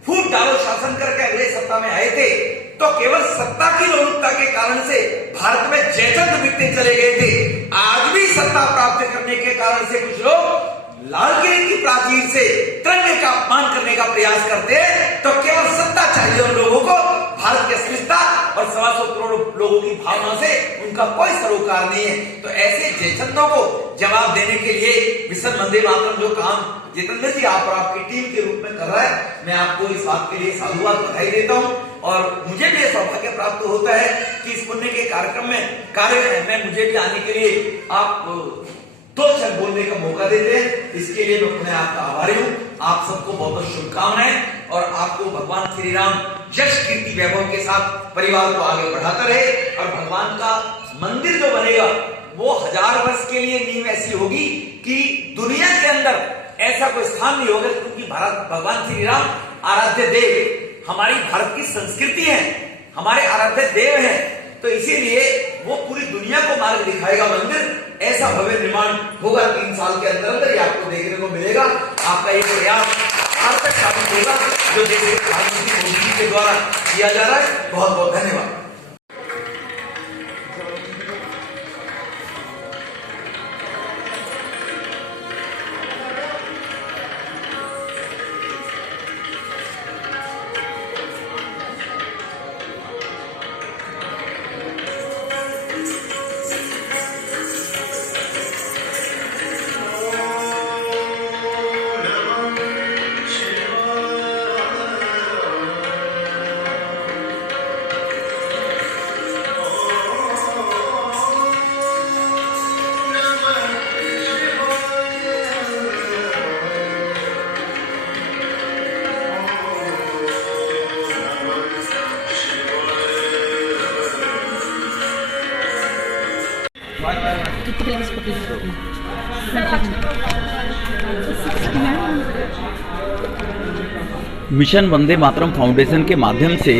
फूट डालो शासन करके अगले सत्ता में आए थे, तो केवल सत्ता की लोलुपता के कारण से भारत में जयचंद बिकते चले गए थे। आज भी सत्ता प्राप्त करने के कारण से कुछ लोग लाल किले की प्राचीर से तिरंगे का अपमान करने का प्रयास करते हैं। तो केवल सत्ता चाहिए उन लोगों को, भारत की अस्मिता और 125 करोड़ लोगों की भावना से उनका कोई सरोकार नहीं है। तो ऐसे जयचंदों को जवाब देने के लिए मिशन वंदे मातरम जो काम जितेंद्र जी आप और आपकी टीम के रूप में कर रहा है, मैं आपको इस बात के लिए साधुवाद बधाई देता हूं। और मुझे भी सौभाग्य प्राप्त होता है कि इस पुण्य के कार्यक्रम में कार्य में मुझे भी आने के लिए आप 2 क्षण बोलने का मौका देते हैं। इसके लिए मैं अपने आपका आभारी हूं। आप सबको बहुत बहुत शुभकामनाएं और आपको भगवान श्री राम यश कीर्ति वैभव के साथ परिवार को आगे बढ़ाता रहे। और भगवान का मंदिर जो बनेगा वो 1000 वर्ष के लिए नींव ऐसी होगी कि दुनिया के अंदर ऐसा कोई स्थान नहीं होगा, क्योंकि भारत भगवान श्री राम आराध्य देव, हमारी भारत की संस्कृति है, हमारे आराध्य देव है। तो इसीलिए वो पूरी दुनिया को मार्ग दिखाएगा मंदिर। ऐसा भव्य निर्माण होगा 3 साल के अंदर अंदर ही आपको देखने को मिलेगा। आपका ये प्रयास सार्थक साबित होगा जो देश के प्रधानमंत्री मोदी जी के द्वारा किया जा रहा है। बहुत बहुत धन्यवाद। मिशन वंदे मातरम फाउंडेशन के माध्यम से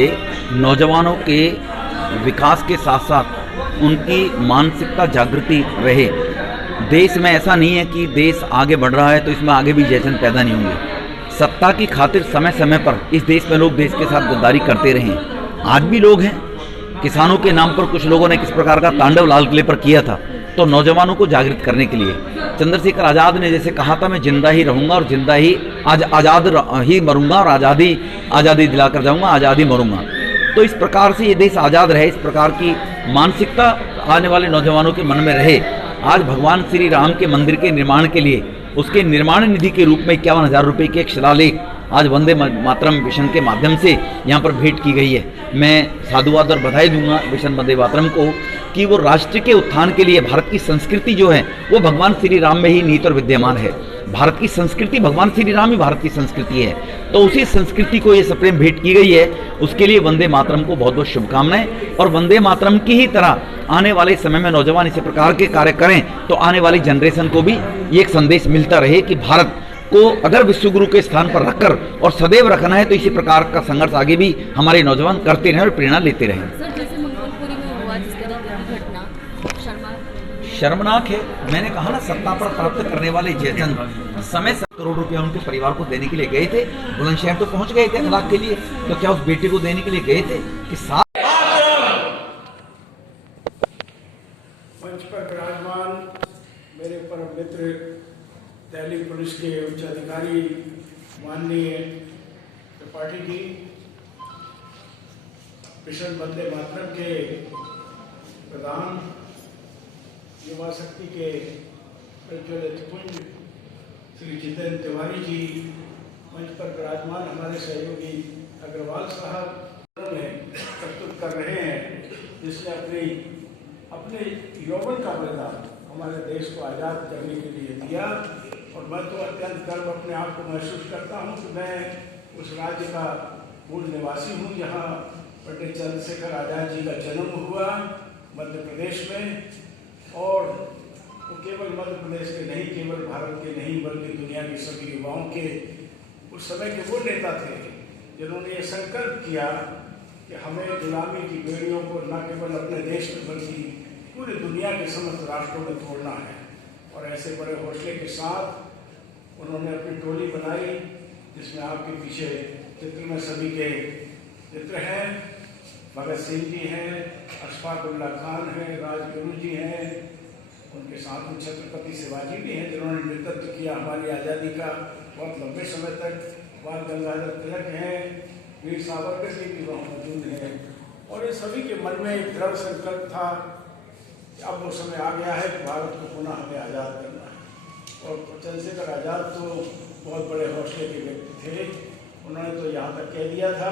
नौजवानों के विकास के साथ साथ उनकी मानसिकता जागृति रहे। देश में ऐसा नहीं है कि देश आगे बढ़ रहा है तो इसमें आगे भी जयचंद पैदा नहीं होंगे। सत्ता की खातिर समय समय पर इस देश में लोग देश के साथ गद्दारी करते रहे हैं। आज भी लोग हैं। किसानों के नाम पर कुछ लोगों ने किस प्रकार का तांडव लाल किले पर किया था, तो नौजवानों को जागृत करने के लिए चंद्रशेखर आज़ाद ने जैसे कहा था, मैं जिंदा ही रहूंगा और जिंदा ही आज़ाद ही मरूंगा और आज़ादी दिलाकर जाऊंगा, आज़ादी मरूंगा। तो इस प्रकार से ये देश आज़ाद रहे, इस प्रकार की मानसिकता आने वाले नौजवानों के मन में रहे। आज भगवान श्री राम के मंदिर के निर्माण के लिए उसके निर्माण निधि के रूप में 51,000 रुपये की एक शिलालेख आज वंदे मातरम मिशन के माध्यम से यहाँ पर भेंट की गई है। मैं साधुवाद और बधाई दूंगा मिशन वंदे मातरम को कि वो राष्ट्र के उत्थान के लिए भारत की संस्कृति जो है वो भगवान श्री राम में ही निहित और विद्यमान है। भारत की संस्कृति, भगवान श्री राम ही भारत की संस्कृति है, तो उसी संस्कृति को ये सप्रेम भेंट की गई है। उसके लिए वंदे मातरम को बहुत बहुत शुभकामनाएं। और वंदे मातरम की ही तरह आने वाले समय में नौजवान इसी प्रकार के कार्य करें तो आने वाली जनरेशन को भी ये एक संदेश मिलता रहे कि भारत को अगर विश्वगुरु के स्थान पर रखकर और सदैव रखना है तो इसी प्रकार का संघर्ष आगे भी हमारे नौजवान करते रहें और प्रेरणा लेते रहें। सर, जैसे मंगोलपुरी में हुआ जिस तरह की घटना शर्मनाक है। मैंने कहा ना, सत्ता पर प्राप्त करने वाले जयचंद समय 7 करोड़ रुपया उनके परिवार को देने के लिए गए थे, बुलंदशहर तो पहुंच गए थे अखलाक के लिए, तो क्या उस बेटे को देने के लिए गए थे कि मंच पर विराजमान मेरे परम मित्र दिल्ली पुलिस के उच्च अधिकारी माननीय त्रिपाठी जी, मिशन वंदे मातरम के प्रधान, युवा शक्ति के प्रज्वलित पुंज श्री जितेंद्र तिवारी जी, मंच पर विराजमान हमारे सहयोगी अग्रवाल साहब ने प्रस्तुत कर रहे हैं, जिसने अपने यौवन का बलिदान हमारे देश को आज़ाद करने के लिए दिया। और मैं तो अत्यंत गर्व अपने आप को महसूस करता हूँ कि मैं उस राज्य का मूल निवासी हूँ जहाँ पंडित चंद्रशेखर आज़ाद जी का जन्म हुआ, मध्य प्रदेश में। और वो केवल मध्य प्रदेश के नहीं, केवल भारत के नहीं, बल्कि दुनिया के सभी युवाओं के उस समय के वो नेता थे जिन्होंने ये संकल्प किया कि हमें गुलामी की बेड़ियों को न केवल अपने देश में बल्कि पूरी दुनिया के समस्त राष्ट्रों में तोड़ना है। और ऐसे बड़े हौसले के साथ उन्होंने अपनी टोली बनाई, जिसमें आपके पीछे चित्र में सभी के चित्र हैं। भगत सिंह जी हैं, अशफाक उल्ला खान हैं, राजगुरु जी हैं, उनके साथ में छत्रपति शिवाजी भी हैं जिन्होंने नेतृत्व किया हमारी आज़ादी का बहुत लंबे समय तक। बाल गंगाधर तिलक हैं, वीर सावरकर जी भी वहाँ मौजूद हैं। और ये सभी के मन में एक दृढ़ संकल्प था कि अब वो समय आ गया है कि भारत को पुनः हमें आज़ाद करना है। और चंद्रशेखर आज़ाद तो बहुत बड़े हौसले के व्यक्ति थे। उन्होंने तो यहाँ तक कह दिया था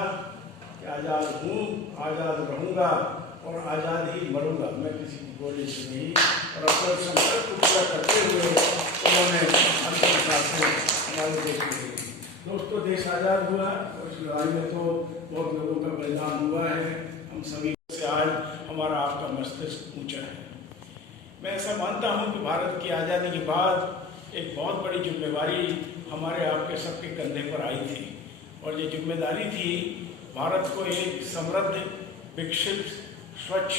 कि आज़ाद हूँ, आज़ाद रहूँगा और आज़ाद ही मरूँगा, मैं किसी की गोली से नहीं। और अपने संकल्प को पूरा करते हुए उन्होंने अंतिम सांस हमारे देश में दी। दोस्तों, देश आज़ाद हुआ और इस लड़ाई में तो बहुत लोगों का बलिदान हुआ है। हम सभी से आज हमारा आपका मस्तिष्क ऊंचा है। मैं ऐसा मानता हूँ कि भारत की आज़ादी के बाद एक बहुत बड़ी जिम्मेवारी हमारे आपके सबके कंधे पर आई थी। और ये जिम्मेदारी थी भारत को एक समृद्ध, विकसित, स्वच्छ,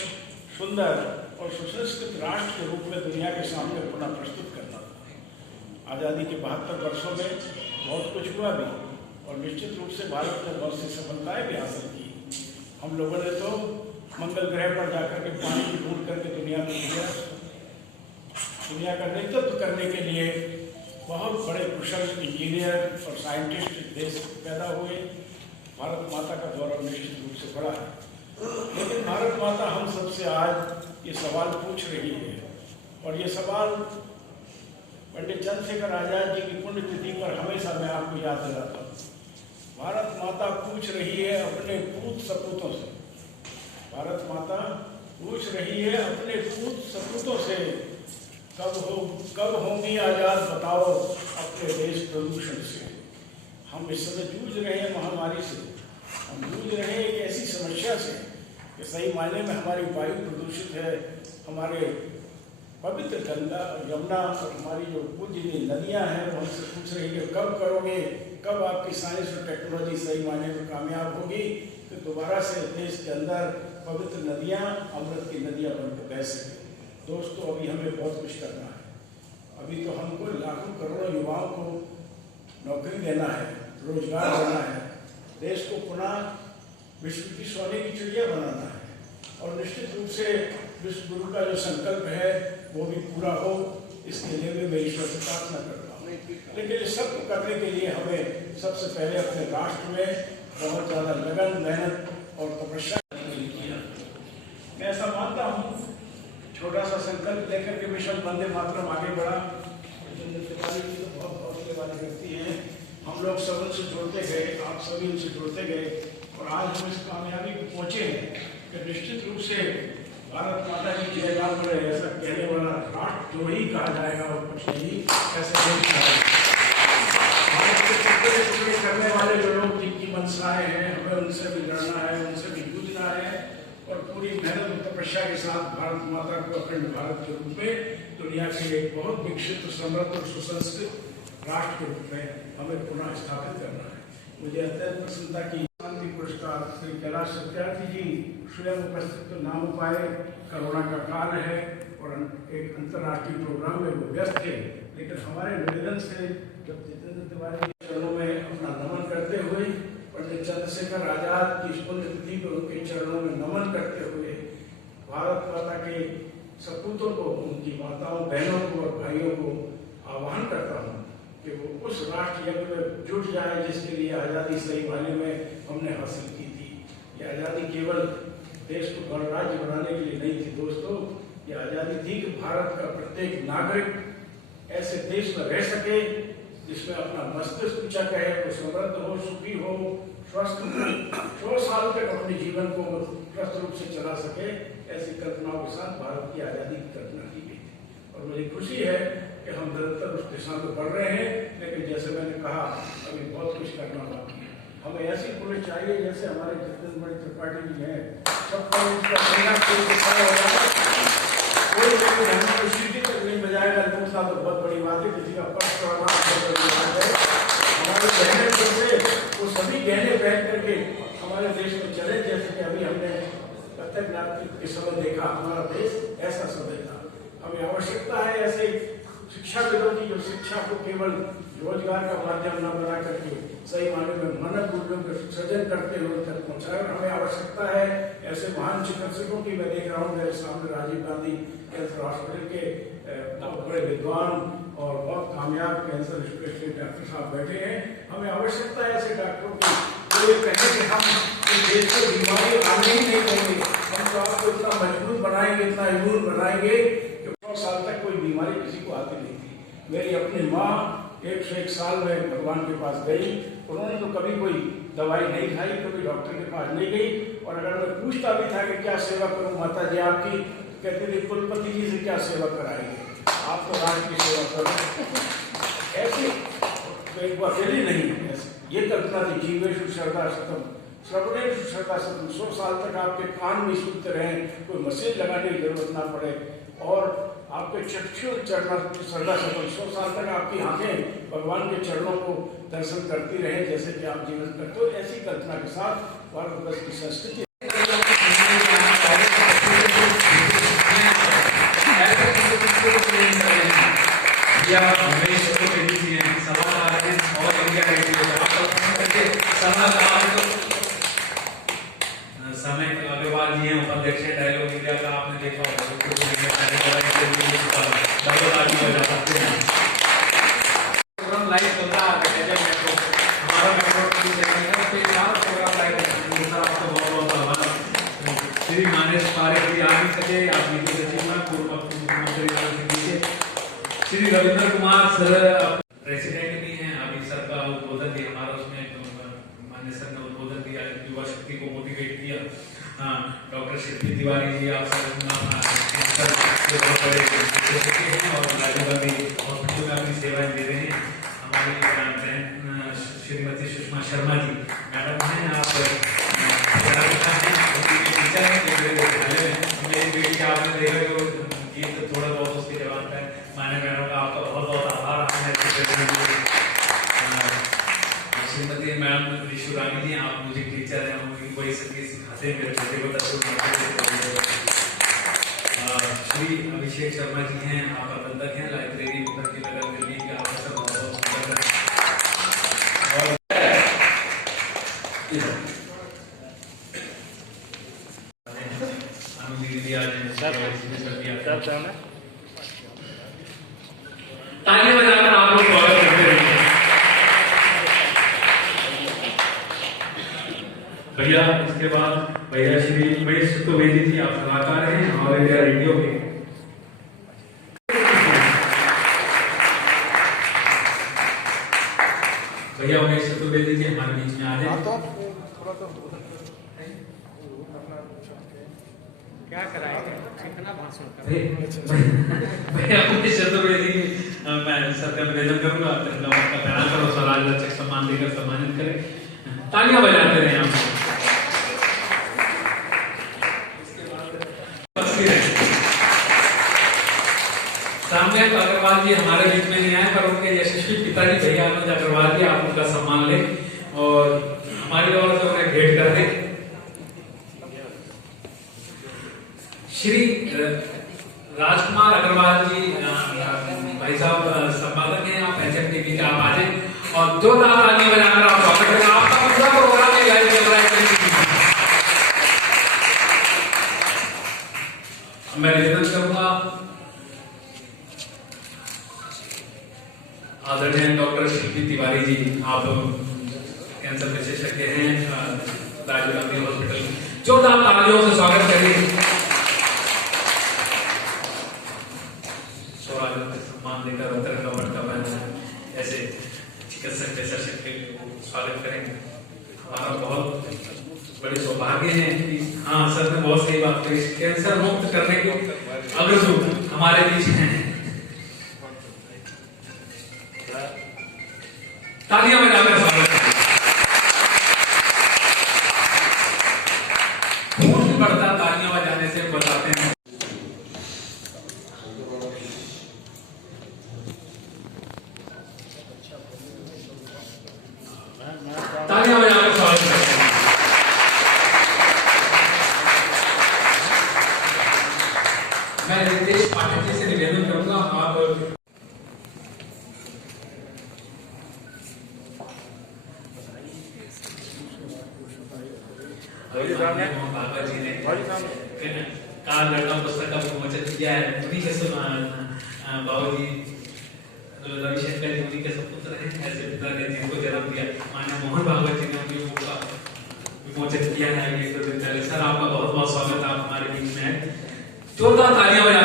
सुंदर और सुसंस्कृत राष्ट्र के रूप में दुनिया के सामने पुनः प्रस्तुत करना था। आज़ादी के 72 वर्षों में बहुत कुछ हुआ भी, और निश्चित रूप से भारत ने बहुत सी सफलताएं भी हासिल की। हम लोगों ने तो मंगल ग्रह पर जाकर के पानी की ढूंढ करके दुनिया में दिया। दुनिया का नेतृत्व करने के लिए बहुत बड़े कुशल इंजीनियर और साइंटिस्ट देश पैदा हुए। भारत माता का गौरव निश्चित रूप से बड़ा है। लेकिन भारत माता हम सबसे आज ये सवाल पूछ रही है, और ये सवाल पंडित चंद्रशेखर आज़ाद जी की पुण्यतिथि पर हमेशा मैं आपको याद दिलाता हूँ। भारत माता पूछ रही है अपने पूत सपूतों से, भारत माता पूछ रही है अपने पूत सपूतों से, कब होंगी आज़ाद बताओ अपने देश प्रदूषण से। हम इस समय जूझ रहे हैं महामारी से, हम जूझ रहे हैं एक ऐसी समस्या से कि सही मायने में हमारी वायु प्रदूषित है, हमारे पवित्र गंगा यमुना और हमारी जो पूज्यनीय नदियां हैं वो हमसे पूछ रही है कब करोगे, कब आपकी साइंस और टेक्नोलॉजी सही मायने में कामयाब होगी तो दोबारा से देश के अंदर पवित्र नदियां अमृत की नदियां बनकर बह सकें। दोस्तों, अभी हमें बहुत कुछ करना है। अभी तो हमको लाखों करोड़ों युवाओं को नौकरी देना है, रोजगार देना है, देश को पुनः विश्व की सोने की चिड़िया बनाना है। और निश्चित रूप से विश्व गुरु का जो संकल्प है वो भी पूरा हो, इसके लिए भी मैं ईश्वर से प्रार्थना करता हूँ। लेकिन इस सब को करने के लिए हमें सबसे पहले अपने राष्ट्र में बहुत ज़्यादा लगन, मेहनत और तपस्या करनी चाहिए। मैं ऐसा मानता हूँ, छोटा सा संकल्प लेकर के मिशन वंदे मातरम आगे बढ़ा। तिवारी जी तो बहुत हौसले वाले व्यक्ति हैं। हम लोग सब उनसे जुड़ते गए, आप सभी उनसे जुड़ते गए, और आज हम इस कामयाबी को पहुँचे हैं कि निश्चित रूप से भारत माता की जयगान पर ऐसा कहने वाला राष्ट्र जो ही कहा जाएगा और कुछ नहीं, ऐसे देश टुकड़े करने वाले जो लोग जिनकी मंशाएं हैं, हमें उनसे भी लड़ना है, उनसे भी जूझना है और पूरी मेहनत और तपस्या के साथ भारत माता को अखंड भारत के रूप में दुनिया के एक बहुत विकसित, समृद्ध और सुसंस्कृत राष्ट्र के रूप में हमें पुनः स्थापित करना है। मुझे अत्यंत प्रसन्नता की शांति पुरस्कार श्री कैलाश सत्यार्थी जी स्वयं उपस्थित तो नाम पाए, कोरोना का काल है और एक अंतर्राष्ट्रीय प्रोग्राम में वो व्यस्त थे, लेकिन हमारे निवेदन से जब जितेंद्र तिवारी के चरणों में अपना नमन करते हुए, पंडित चंद्रशेखर आजाद की पुण्यतिथि पर उनके चरणों में नमन करते हुए भारत माता के सपूतों को, उनकी माताओं, बहनों को और भाइयों को आह्वान करता हूँ कि वो उस राष्ट्र यज्ञ में जुट जाए जिसके लिए आज़ादी सही मायने में हमने हासिल की थी। ये आज़ादी केवल देश को गणराज्य बनाने के लिए नहीं थी दोस्तों, ये आज़ादी थी कि भारत का प्रत्येक नागरिक ऐसे देश में रह सके जिसमें अपना मस्तिष्क ऊंचा कहे, वो समृद्ध हो, सुखी हो, स्वस्थ हो, 100 साल तक अपने जीवन को स्वस्थ रूप से चला सके। ऐसी कल्पनाओं के साथ भारत की आज़ादी की कल्पना की गई थी और मुझे खुशी है कि हम निरंतर उस दिशा में बढ़ रहे हैं, लेकिन जैसे मैंने कहा अभी बहुत कुछ करना बाकी है। हमें ऐसी पुलिस चाहिए जैसे हमारे जितेंद्र भाई त्रिपाठी जी हैं, सबका इसका कोई व्यक्ति हमको सीटी तक नहीं बजाएगा, दूसरा तो बहुत बड़ी बात है, किसी का पर्स तोड़ना बहुत बड़ी बात है। हमारे गहने से वो सभी गहने पहन करके हमारे देश में चले, जैसे कि अभी हमने कथक नाट्य के समय देखा, हमारा देश ऐसा समय था। हमें आवश्यकता है ऐसे शिक्षाविदों की जो शिक्षा को केवल रोजगार का माध्यम न बना करके सही मायने में मानव मूल्यों का सृजन करते हुए तक पहुंचाए। और हमें आवश्यकता है ऐसे महान चिकित्सकों की। मैं देख रहा हूँ मेरे सामने राजीव गांधी कैंसर हॉस्पिटल के बहुत बड़े विद्वान और बहुत कामयाब कैंसर स्पेशलिस्ट डॉक्टर साहब बैठे हैं। हमें आवश्यकता है ऐसे डॉक्टरों की जो ये कहें कि हम इस देश को बीमारी आने ही नहीं देंगे, हम तो आपको इतना मजबूत बनाएंगे, इतना इम्यून बनाएंगे कि 100 साल तक कोई बीमारी किसी को आती नहीं थी। मेरी अपनी माँ 101 साल में भगवान के पास गई, उन्होंने तो कभी कोई दवाई नहीं खाई, कभी डॉक्टर के पास नहीं गई। और अगर मैं पूछता भी था कि क्या सेवा करूं माता जी आपकी, कहते थे कुलपति जी से क्या सेवा कराएंगे, आप तो राष्ट्र की सेवा करो। ऐसी एक अकेली नहीं, ये कल्पना थी जीवेशु श्रद्धा सतम श्रवणेशु श्रद्धा सतम। 100 साल तक आपके कान में सुनते रहें, कोई मशीन लगाने की जरूरत ना पड़े और आपके चक्षु चरणों श्रद्धा सतम 100 साल तक आपकी आंखें भगवान के चरणों को दर्शन करती रहे जैसे कि आप जीवन करते हो। ऐसी कल्पना के साथ भारतवर्ष की संस्कृति समय अग्रवाल जी हैं, उपाध्यक्ष डायलॉग इंडिया का आपने देखा होगा, लाइव चल रहा है मेट्रो, हमारा मेट्रो श्री मानेश पारेख जी आ नहीं सके, आप नीति सचिव में पूर्व मुख्यमंत्री श्री रविंद्र कुमार सर प्रेसिडेंट भी हैं, अभी सर का उद्बोधन दिया हमारा, उसमें माननीय सर ने उद्बोधन दिया, युवा शक्ति को मोटिवेट किया। डॉक्टर शिल्पी तिवारी जी आप सब बहुत बड़े और राजीव गांधी हॉस्पिटल में अपनी सेवाएं दे रहे हैं। हमारी बहन श्रीमती सुषमा शर्मा जी मैडम हैं, आप मेरी बेटी आपने देखा जो गीत थोड़ा बहुत उसके जवाब है, माने मैडम का आपका बहुत बहुत आभार। श्रीमती मैम ऋषु रानी जी आप म्यूजिक टीचर हैं, उनकी बड़ी संगीत सिखाते हैं मेरे छोटे को दर्शक। श्री अभिषेक शर्मा जी हैं, आप प्रबंधक हैं लाइब्रेरी उत्तर की नगर दिल्ली के, आपका सब बहुत बहुत स्वागत है। ताली बजाकर आप लोग स्वागत करते रहिए। भैया इसके बाद भैया श्री महेश चतुर्वेदी जी आप सलाहकार हैं हमारे इंडिया रेडियो के। भैया महेश चतुर्वेदी जी हमारे बीच में आ जाए। क्या कराएंगे, कितना भाषण भैया महेश चतुर्वेदी मैं सत्य निवेदन करूंगा, प्रणाम करो, स्वराज रक्षक सम्मान सम्मान देकर सम्मानित करें। तालियां बजाते रहे आप। सामने अग्रवाल जी हमारे बीच में नहीं आए, पर उनके यशस्वी पिताजी भैया अनुज अग्रवाल जी, आप उनका सम्मान लें और हमारी ओर से उन्हें भेंट कर दें। श्री राजकुमार अग्रवाल जी भाई साहब संपादक हैं, आप HM TV के, आप आ जाए और जोरदार तालियां बजाकर आप स्वागत करें। आपका पूरा प्रोग्राम लाइव चल रहा है। मैं निवेदन करूंगा आदरणीय डॉक्टर शिल्पी तिवारी जी, आप कैंसर विशेषज्ञ हैं राजीव गांधी हॉस्पिटल, जोरदार तालियों से स्वागत करिए। सम्मान देकर रत्न का पटका पहना ऐसे चिकित्सक विशेषज्ञ के स्वागत करेंगे। हमारा बहुत बड़े सौभाग्य है कि हाँ सर ने बहुत सही बात कही, कैंसर मुक्त करने के अग्रसू हमारे बीच हैं। तालियां बजाकर स्वागत करें। खून बढ़ता तालियां बजाने से बताते हैं। तालियां बजाकर स्वागत करें। मैं रितेश पाठक जी से निवेदन करूंगा, आप बाबा जी ने काल लड़का पुस्तक का विमोचन किया है। उन्हीं के बाबा जी रविशंकर जी उन्हीं के सपुत्र हैं, ऐसे पिता ने जिनको जन्म दिया माननीय मोहन भागवत जी ने उनकी बुक का विमोचन किया है। ये तो दिन पहले सर आपका बहुत बहुत स्वागत है, आप हमारे बीच में है। जोरदार तालियां बजा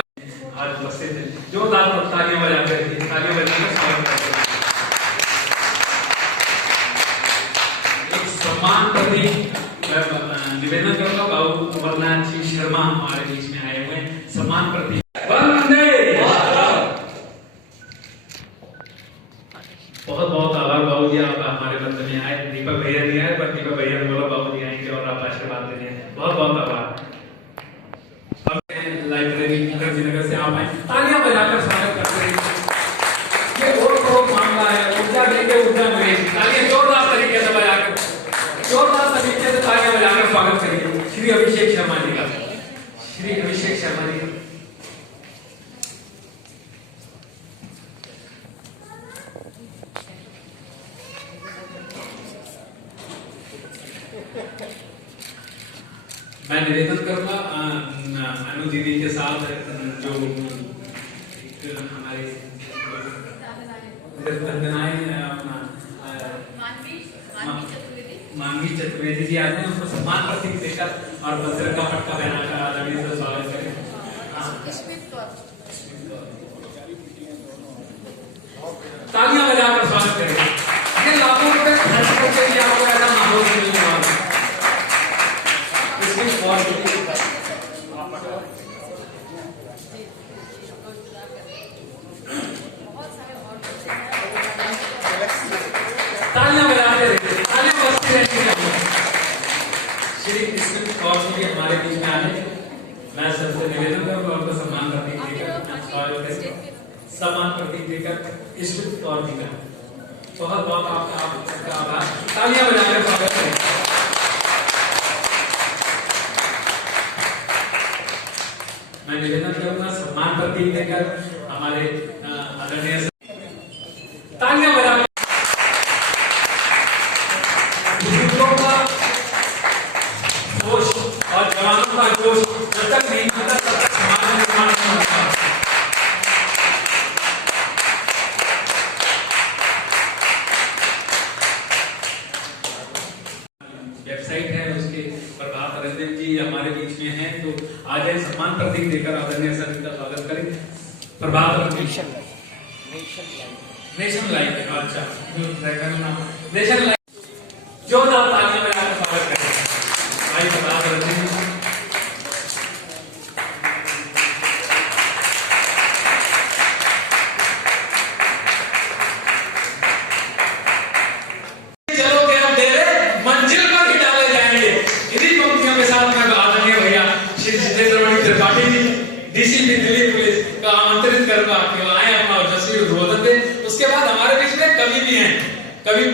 आज उपस्थित है, जोरदार तालियां बजाकर स्वागत करते हैं। एक सम्मान प्रतीक निवेदन करूंगा, बाबू अमरनाथ जी शर्मा हमारे बीच में आए हुए हैं, सम्मान प्रतीक। वंदे बहुत बहुत आभार बाबू जी, आप हमारे बंधु में आए। दीपक भैया नहीं आए, पर दीपक भैया ने बोला बाबू जी आएंगे और आप आशीर्वाद देने हैं, बहुत बहुत आभार। लाइब्रेरी मुखर्जी नगर से आप आए, तालियां बजाकर स्वागत करते हैं। ये और मामला है, ऊर्जा देंगे ऊर्जा मिलेगी। तालियां जोरदार तरीके से बजाकर, जोरदार तरीके से तालियां बजाकर स्वागत करिए श्री अभिषेक शर्मा जी का। श्री अभिषेक शर्मा जी मैं निवेदन करूंगा अनु दीदी के साथ जो हमारे मानवी चतुर्वेदी जी आते हैं, उनको सम्मान प्रतीक देकर और वज्र का पटका पहनाकर आदरणीय से स्वागत करें। तालियां बजाकर स्वागत करें। ये लाखों रुपए खर्च करके भी आपको ऐसा माहौल मिल रहा है। तालियां बजाते रहिए, तालियां बजती रहती हैं। श्री कृष्ण कौर जी भी हमारे बीच में आए, मैं सबसे निवेदन करूंगा उनको सम्मान प्रतीक देकर ईश्वर कौर जी का बहुत बहुत आपका आभार। तालियां बजाकर स्वागत करें। मैं निवेदन करूंगा सम्मान प्रतीक देकर हमारे आदरणीय तालियां बजाकर जोश और जवानों का जोश जब तक नहीं आता तब तक समाज निर्माण नहीं होता। वेबसाइट है उसके प्रभात रंजन जी हमारे बीच में हैं, तो आज सम्मान प्रतीक देकर आदरणीय सर का स्वागत करें। प्रभात रंजन नेशन लाइव अच्छा नेशन लाइव जोरदार तालियां बजाकर स्वागत करें भाई प्रभात रंजन।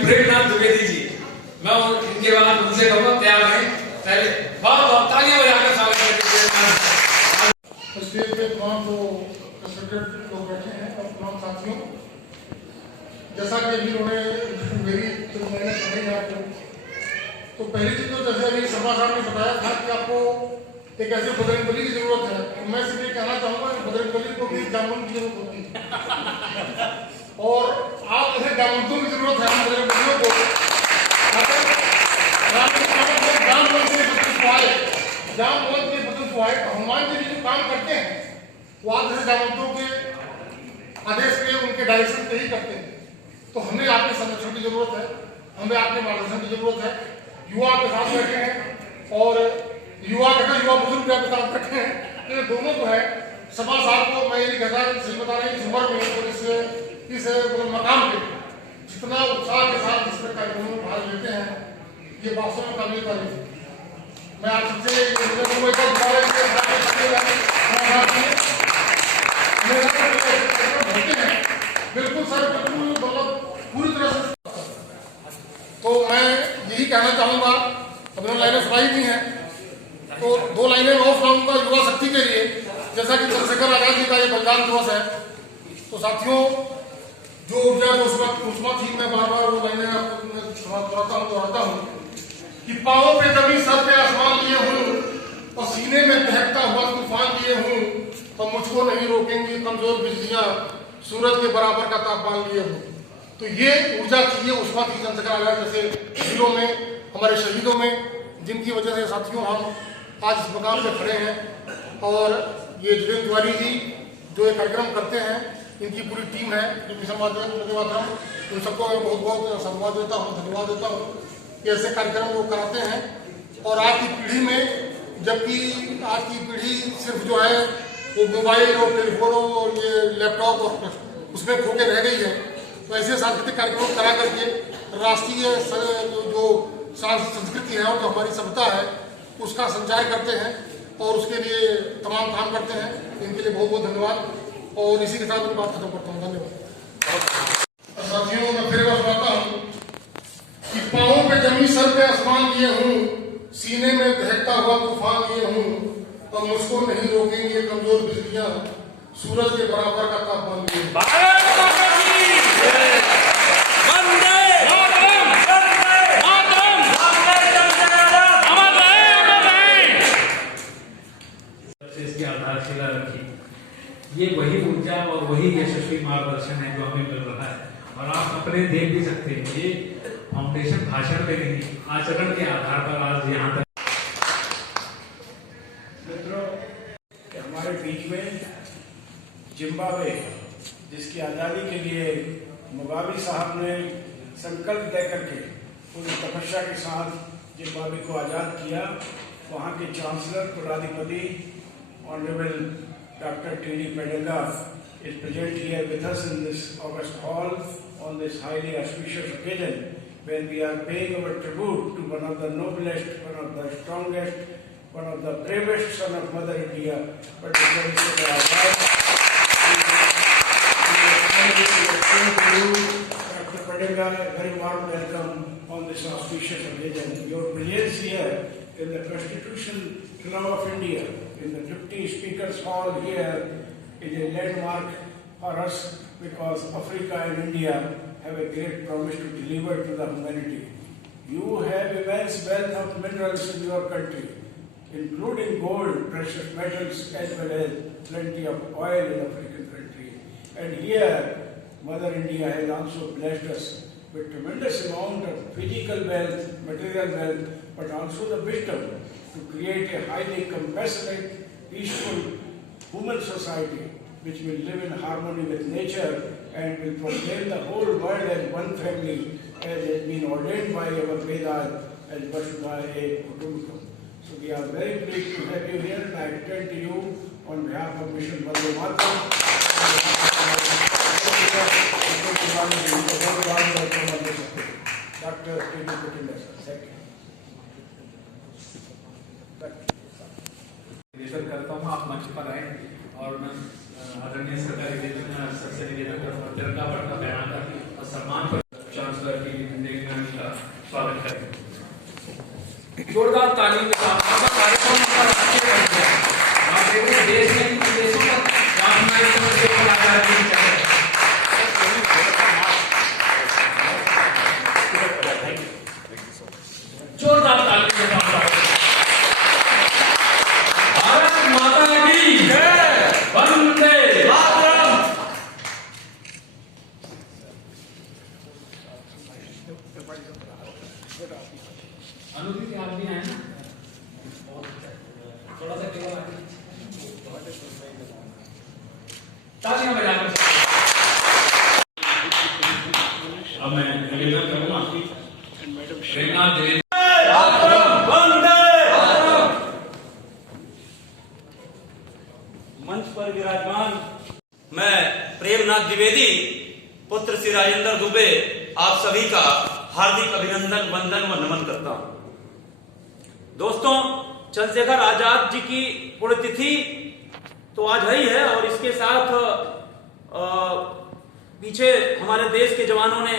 ब्रेकनाथ द्विवेदी जी, मैं इनके बाद उनसे कहूँगा तैयार हैं, पहले बहुत बहुत तालियां बजाकर स्वागत करें। स्टेज पे तमाम जो रिस्पेक्टेड लोग बैठे हैं और तमाम साथियों, जैसा कि अभी उन्होंने मेरी जो मैंने सुनी है आपको, तो पहली चीज तो जैसे अभी शर्मा साहब ने बताया था कि आपको एक ऐसे बजरंगबली की जरूरत है, तो मैं सिर्फ ये कहना चाहूंगा बजरंगबली को भी जामुन की जरूरत होती है और आप ऐसे जामुनों की जरूरत है बजरंगबलियों को, हनुमान जी जो काम करते हैं वो आप जैसे जामवंतों के आदेश पे उनके डायरेक्शन पे ही करते हैं। तो हमें आपके संरक्षण की जरूरत है, हमें आपके मार्गदर्शन की जरूरत है। युवा के साथ बैठे हैं और युवा बुजुर्ग के साथ बैठे हैं, तो ये दोनों जो है सभा साहब को मैं ये नहीं कहता, सही बता रहे हैं, इस उम्र में और इस मकाम पे जितना उत्साह के साथ इस कार्यक्रमों में भाग लेते हैं, ये वास्तव में काबिल तारीफ है। मैं आप सबसे बिल्कुल सर, बिल्कुल मतलब पूरी तरह से। तो मैं यही कहना चाहूँगा, अभी लाइनें सुनाई दी हैं तो दो लाइनें और सुनाऊंगा युवा शक्ति के लिए। जैसा कि चंद्रशेखर आजाद जी का ये बलिदान दिवस है, तो साथियों जो ऊर्जा जो उष्मा थी, मैं बार बार वो लाइनें दोहराता हूँ कि पाँव पे जमीन सर पे आसमान लिए हूँ और सीने में दहकता हुआ तूफान लिए हूँ, और मुझको नहीं रोकेंगी कमजोर बिजलियां, सूरज के बराबर का तापमान लिए हूँ। तो ये ऊर्जा थी, ये उष्मा थी चंद्रशेखर आजाद जैसे वीरों में, हमारे शहीदों में, जिनकी वजह से साथियों हम आज इस मुकाम पे खड़े हैं। और ये जितेंद्र तिवारी जी जो ये कार्यक्रम करते हैं, इनकी पूरी टीम है जो मिशन माध्यम, उन सबको मैं बहुत बहुत साधुवाद देता हूँ, धन्यवाद देता हूँ कि ऐसे कार्यक्रम वो कराते हैं। और आज की पीढ़ी में, जबकि आज की पीढ़ी सिर्फ जो है वो मोबाइल और टेलीफोन और ये लैपटॉप और उसमें खो के रह गई है, तो ऐसे सांस्कृतिक कार्यक्रम करा करके राष्ट्रीय जो संस्कृति है और जो हमारी सभ्यता है उसका संचार करते हैं और उसके लिए तमाम काम करते हैं। इनके लिए बहुत बहुत धन्यवाद और इसी के साथ मैं बात खत्म करता हूँ। धन्यवाद। साथियों, मैं फिर बात बताता हूँ कि पाँव पे जमीन सर पे आसमान लिए हूँ, सीने में दहकता हुआ तूफान लिए हूँ, और मुझको नहीं रोकेंगे कमजोर बिजलियां, सूरज के बराबर का तापमान लिए। इसकी आधारशिला रखी, ये वही ऊर्जा और वही यशस्वी मार्गदर्शन है जो हमें मिल रहा है। और आप अपने देख भी सकते हैं, ये फाउंडेशन भाषण पे नहीं, आचरण के आधार पर आज यहाँ तक। मित्रों, हमारे बीच में जिम्बाब्वे, जिसकी आज़ादी के लिए मुगाबे साहब ने संकल्प लेकर के पूरी तपस्या के साथ जिम्बाब्वे को आज़ाद किया, वहाँ के चांसलर कुलाधिपति honourable Dr. T.D. Pedanga is present here with us in this August hall on this highly auspicious occasion when we are paying our tribute to one of the noblest, one of the strongest, one of the bravest son of Mother India, but Dr. Pedanga, a very warm welcome on this auspicious occasion. Your presence here in the Constitution Club of India, in the Deputy Speaker's Hall here, is a landmark for us because Africa and India have a great promise to deliver to the humanity. You have immense wealth of minerals in your country, including gold, precious metals, as well as plenty of oil in African country. And here, Mother India has also blessed us with tremendous amount of physical wealth, material wealth, but also the wisdom to create a highly compassionate, peaceful human society which will live in harmony with nature and will proclaim the whole world as one family, as has been ordained by our Vedas as Vasudhaiva Kutumbakam. So we are very pleased to have you here, and I extend to you on behalf of Mission Vande Mataram. Dr. T.D. Pedanga, thank you. निवेदन करता हूँ आप मंच पर आए और मैं आदरणीय सरकारी सर से निवेदन करता हूँ तिरंगा पड़ता बयान और सम्मान पर चांसलर की करें। जोरदार ताली के साथ आपका कार्यक्रम अंतरराष्ट्रीय बन गया। आप देख रहे हैं देश में भी विदेशों में राष्ट्रनायक समझते हुए आजादी की चल रही है। जोरदार ताली के साथ भारत माता की जय, वंदे मातरम। अनुदित आप भी हैं ना, थोड़ा सा केवल आगे तालियां बजाकर। अब मैं निवेदन करूंगा श्रीनाथ द्विवेदी मंच पर विराजमान मैं प्रेमनाथ द्विवेदी पुत्र श्री राजेंद्र दुबे आप सभी का हार्दिक अभिनंदन, वंदन व नमन करता हूं। दोस्तों, चंद्रशेखर आजाद जी की पुण्यतिथि तो आज है ही है और इसके साथ पीछे हमारे देश के जवानों ने,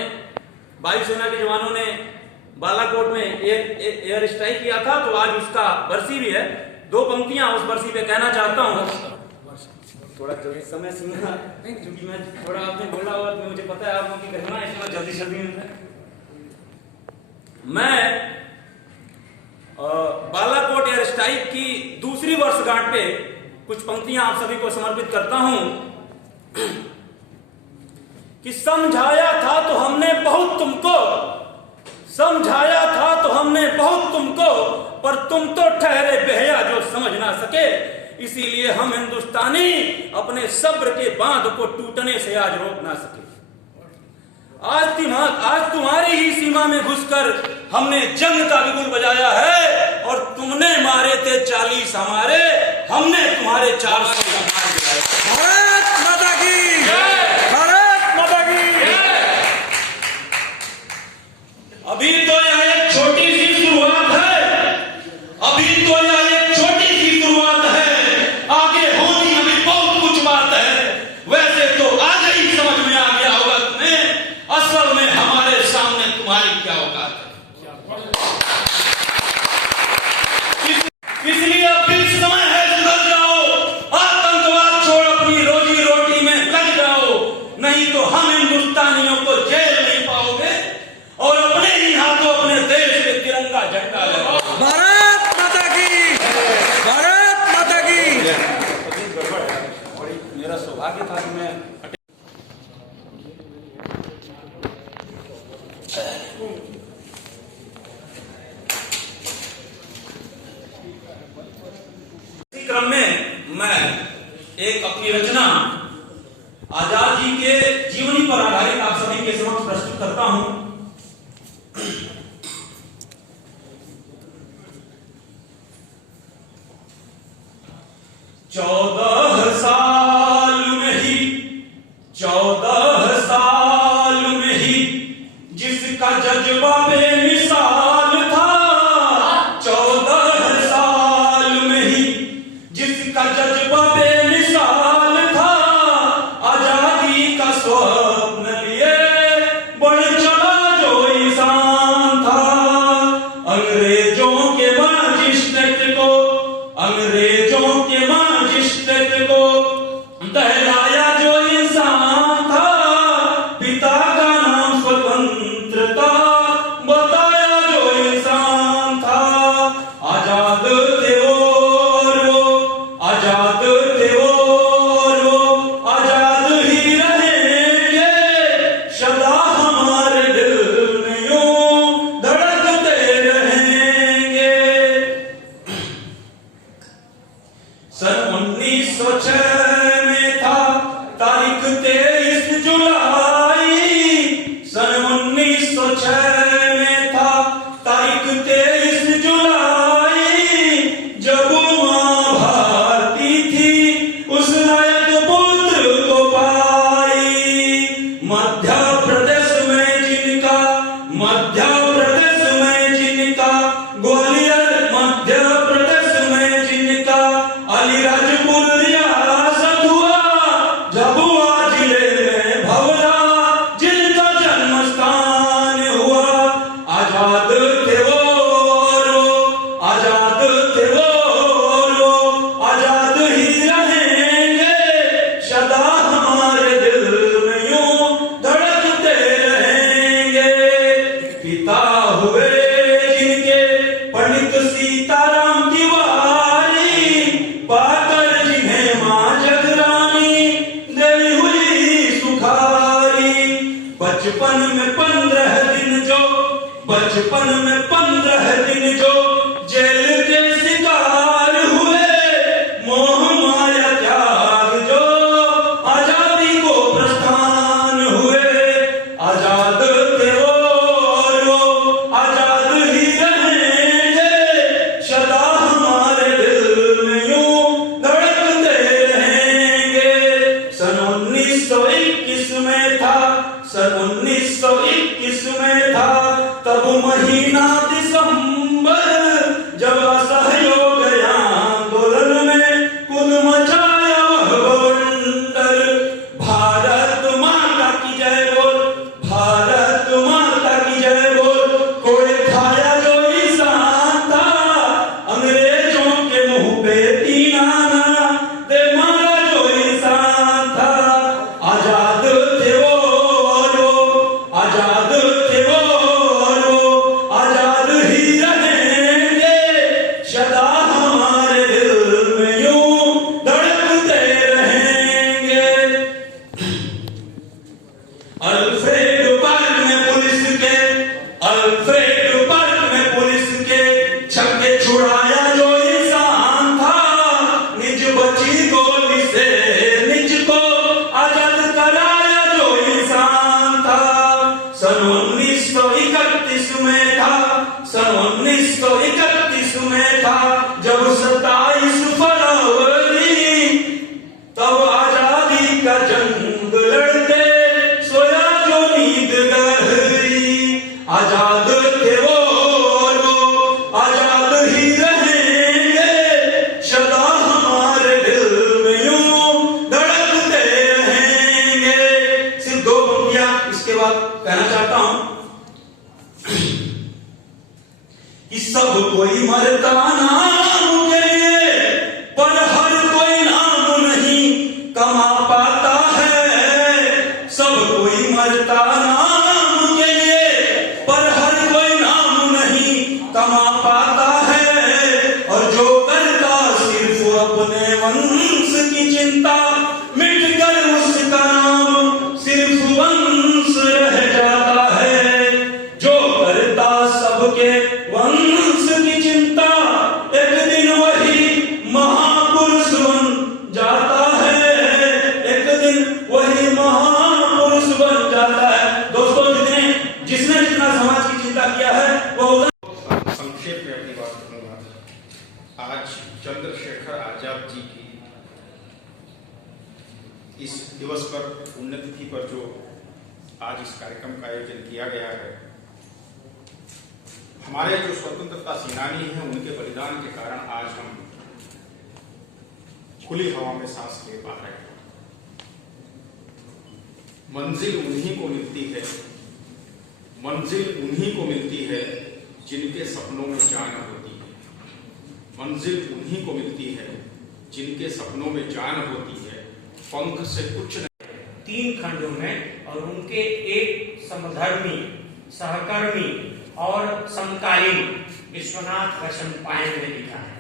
वायुसेना के जवानों ने बालाकोट में एयर स्ट्राइक किया था, तो आज उसका बरसी भी है। दो पंक्तियां उस बरसी पे कहना चाहता हूं। थोड़ा जल्दी समय सीमा क्योंकि मैं थोड़ा आपने बोला हुआ तो मुझे पता है आप लोगों की घटना, इसमें जल्दी जल्दी में मैं बालाकोट एयर स्ट्राइक की दूसरी वर्षगांठ पे कुछ पंक्तियां आप सभी को समर्पित करता हूं कि समझाया था तो हमने बहुत तुमको, समझाया था तो हमने बहुत तुमको, पर तुम तो ठहरे बेहया जो समझ ना सके। इसीलिए हम हिंदुस्तानी अपने सब्र के बांध को टूटने से आज रोक ना सके। आज तुम्हारी ही सीमा में घुसकर हमने जंग का बिगुल बजाया है और तुमने मारे थे 40 हमारे, हमने तुम्हारे 400 मार गिराए। भारत माता की जय, भारत माता की जय। अभी तो यह एक छोटी सी शुरुआत है, अभी तो यह एक छोटी सी शुरुआत है, आगे होनी अभी बहुत कुछ बात है। वैसे तो आज ही समझ में आ गया होगा तुम्हें असल में हमारे सामने तुम्हारी क्या औकात है। इसलिए अब भी समय है, सुधर जाओ, आतंकवाद छोड़ अपनी रोजी रोटी में लग जाओ, नहीं तो हम हिंदुस्तानियों को जेल नहीं पाओगे और अपने ही हाथों अपने देश में तिरंगा झंडा लगाओ। भारत माता की, भारत माता की। मेरा सौभाग्य था कि मैं इसी क्रम में मैं एक अपनी रचना आजाद जी के जीवनी पर आधारित आप सभी के समक्ष प्रस्तुत करता हूं। 14 साल में ही जिसका जज्बा बेमिसाल था, 14 साल में ही जिसका जज्बा बेमिसाल था, आजादी का स्वप्न लिए बढ़ चला जो इंसान था। अंग्रेजों के मजिस्ट्रेट को, अंग्रेजों के मजिस्ट्रेट को दहलाया जो इंसान था, पिता का नाम स्वतंत्रता बताया जो इंसान था। आजाद थे वो, आजाद थे वो, आजाद ही रहेंगे सदा हमारे दिल में यूं धड़कते रहेंगे। सन 1906 में था तारीख 23 जुलाई, सन 1906 में था तारीख 23 जुलाई, जब मां भारती थी उस नायक पुत्र को पाई। मध्य प्रदेश में जिनका, मध्य प्रदेश में जिनका, ग्वालियर मध्य प्रदेश में जिनका अलीराजपुर रियासत हुआ, झाबुआ जिले में भवरा जिनका जन्म स्थान हुआ। आजाद बचपन में 15 दिन जो जेल के शिकार हुए, मोह माया त्याग जो आजादी को प्रस्थान हुए, आजाद थे वो और वो आजाद ही रहेंगे, सदा हमारे दिल में यूं धड़कते रहेंगे। सन 1921 में था, सन 1921 में था तब महीना दिसंबर, जब असहयोग आंदोलन में कुल मचाया बवंडर। भारत माता की जय बोल, भारत माता की जय बोल। कोई खाया जो इंसान था, अंग्रेजों के मुंह पे तीनाना दे मारा जो इंसान था। आजाद थे वो और वो आजाद थे वो और वो आजाद ही रहेंगे, सदा हमारे दिल में यूं धड़कते रहेंगे। अल्फ्रेड पार्क में पुलिस के, अल्फ्रेड पार्क में पुलिस के छक्के छुड़ाया जो इंसान था, निज बची गोली से निज को आजाद कराया जो इंसान था। सन 1931 में था, सन 1931 में था जब 27 फरवरी, तब आजादी का जंग लड़ते सोया जो नींद गहरी। आजाद थे वो और वो आजाद ही रहेंगे, सदा हमारे दिल में यूं धड़कते रहेंगे। सिर्फ 2 पंक्तियां इसके बाद कहना चाहता हूं कि सब कोई मरता नाम के लिए, पर हर कोई नाम नहीं कमा पाता है। सब कोई मरता नाम के लिए, पर हर कोई नाम नहीं कमा पाता है। और जो करता सिर्फ अपने वंश की चिंता, मिट कर उसका नाम सिर्फ वंश रह जाता है। जो करता सबके वंश की चिंता, एक दिन वही महापुरुष बन जाता है, एक दिन वही महापुरुष बन जाता है। दोस्तों, जिसने जितना समाज की चिंता किया है वो संक्षेप में अपनी बात करूंगा। आज चंद्रशेखर आजाद जी की इस दिवस पर, पुण्यतिथि पर जो आज इस कार्यक्रम का आयोजन किया गया है, हमारे जो स्वतंत्रता सेनानी हैं उनके बलिदान के कारण आज हम खुली हवा में सांस ले पा रहे हैं। मंजिल उन्हीं को मिलती है, मंजिल उन्हीं को मिलती है जिनके सपनों में जान होती है। मंजिल उन्हीं को मिलती है जिनके सपनों में जान होती है, पंख से कुछ नहीं। 3 खंडों में, और उनके एक समधर्मी, सहकर्मी और समकालीन विश्वनाथ कृष्ण पायन ने लिखा है।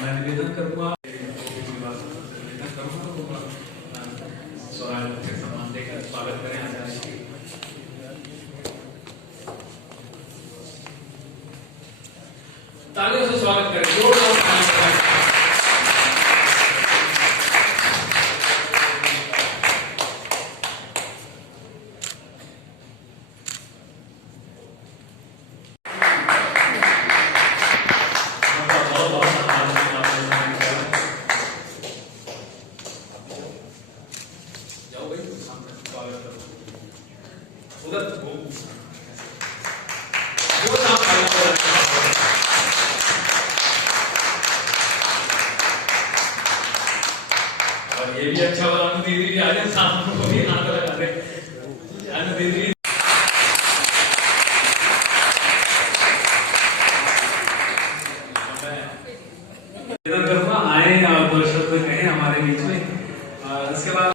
मैं निवेदन करूंगा, स्वराज के सम्मान देकर स्वागत करें आचार्य जी। तालियों से स्वागत करें, जोरदार तालियों से। और ये भी अच्छा हुआ, अनु दीदी भी आ जाए, सामने को भी हाथ लगा दे। अनु दीदी निवेदन करूंगा, आए और 2 शब्द कहें हमारे बीच में। इसके बाद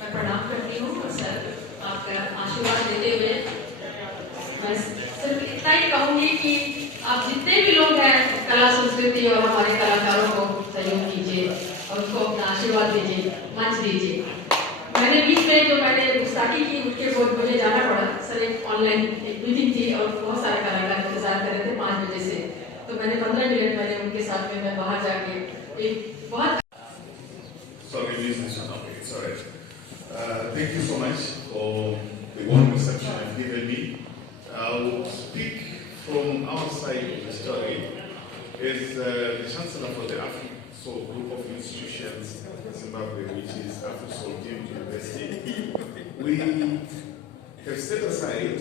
मैं प्रणाम करती हूँ सर, आपका आशीर्वाद देते हुए मैं सिर्फ इतना ही कहूंगी कि आप जितने भी लोग हैं कला संस्कृति और हमारे कलाकारों को सहयोग कीजिए और उनको अपना आशीर्वाद दीजिए, मंच दीजिए। मैंने बीच में जो मैंने गुस्ताखी की ऑनलाइन एक मीटिंग थी और बहुत सारे कलाकार इंतजार कर रहे थे 5 बजे से, तो मैंने 15 मिनट मैंने उनके साथ में मैं बाहर जाके एक बहुत Thank you so much for the warm reception you've given me. I will speak from our side of the story. As the Chancellor for the AfriSol group of institutions in Zimbabwe, which is AfriSol Deemed University, we have set aside,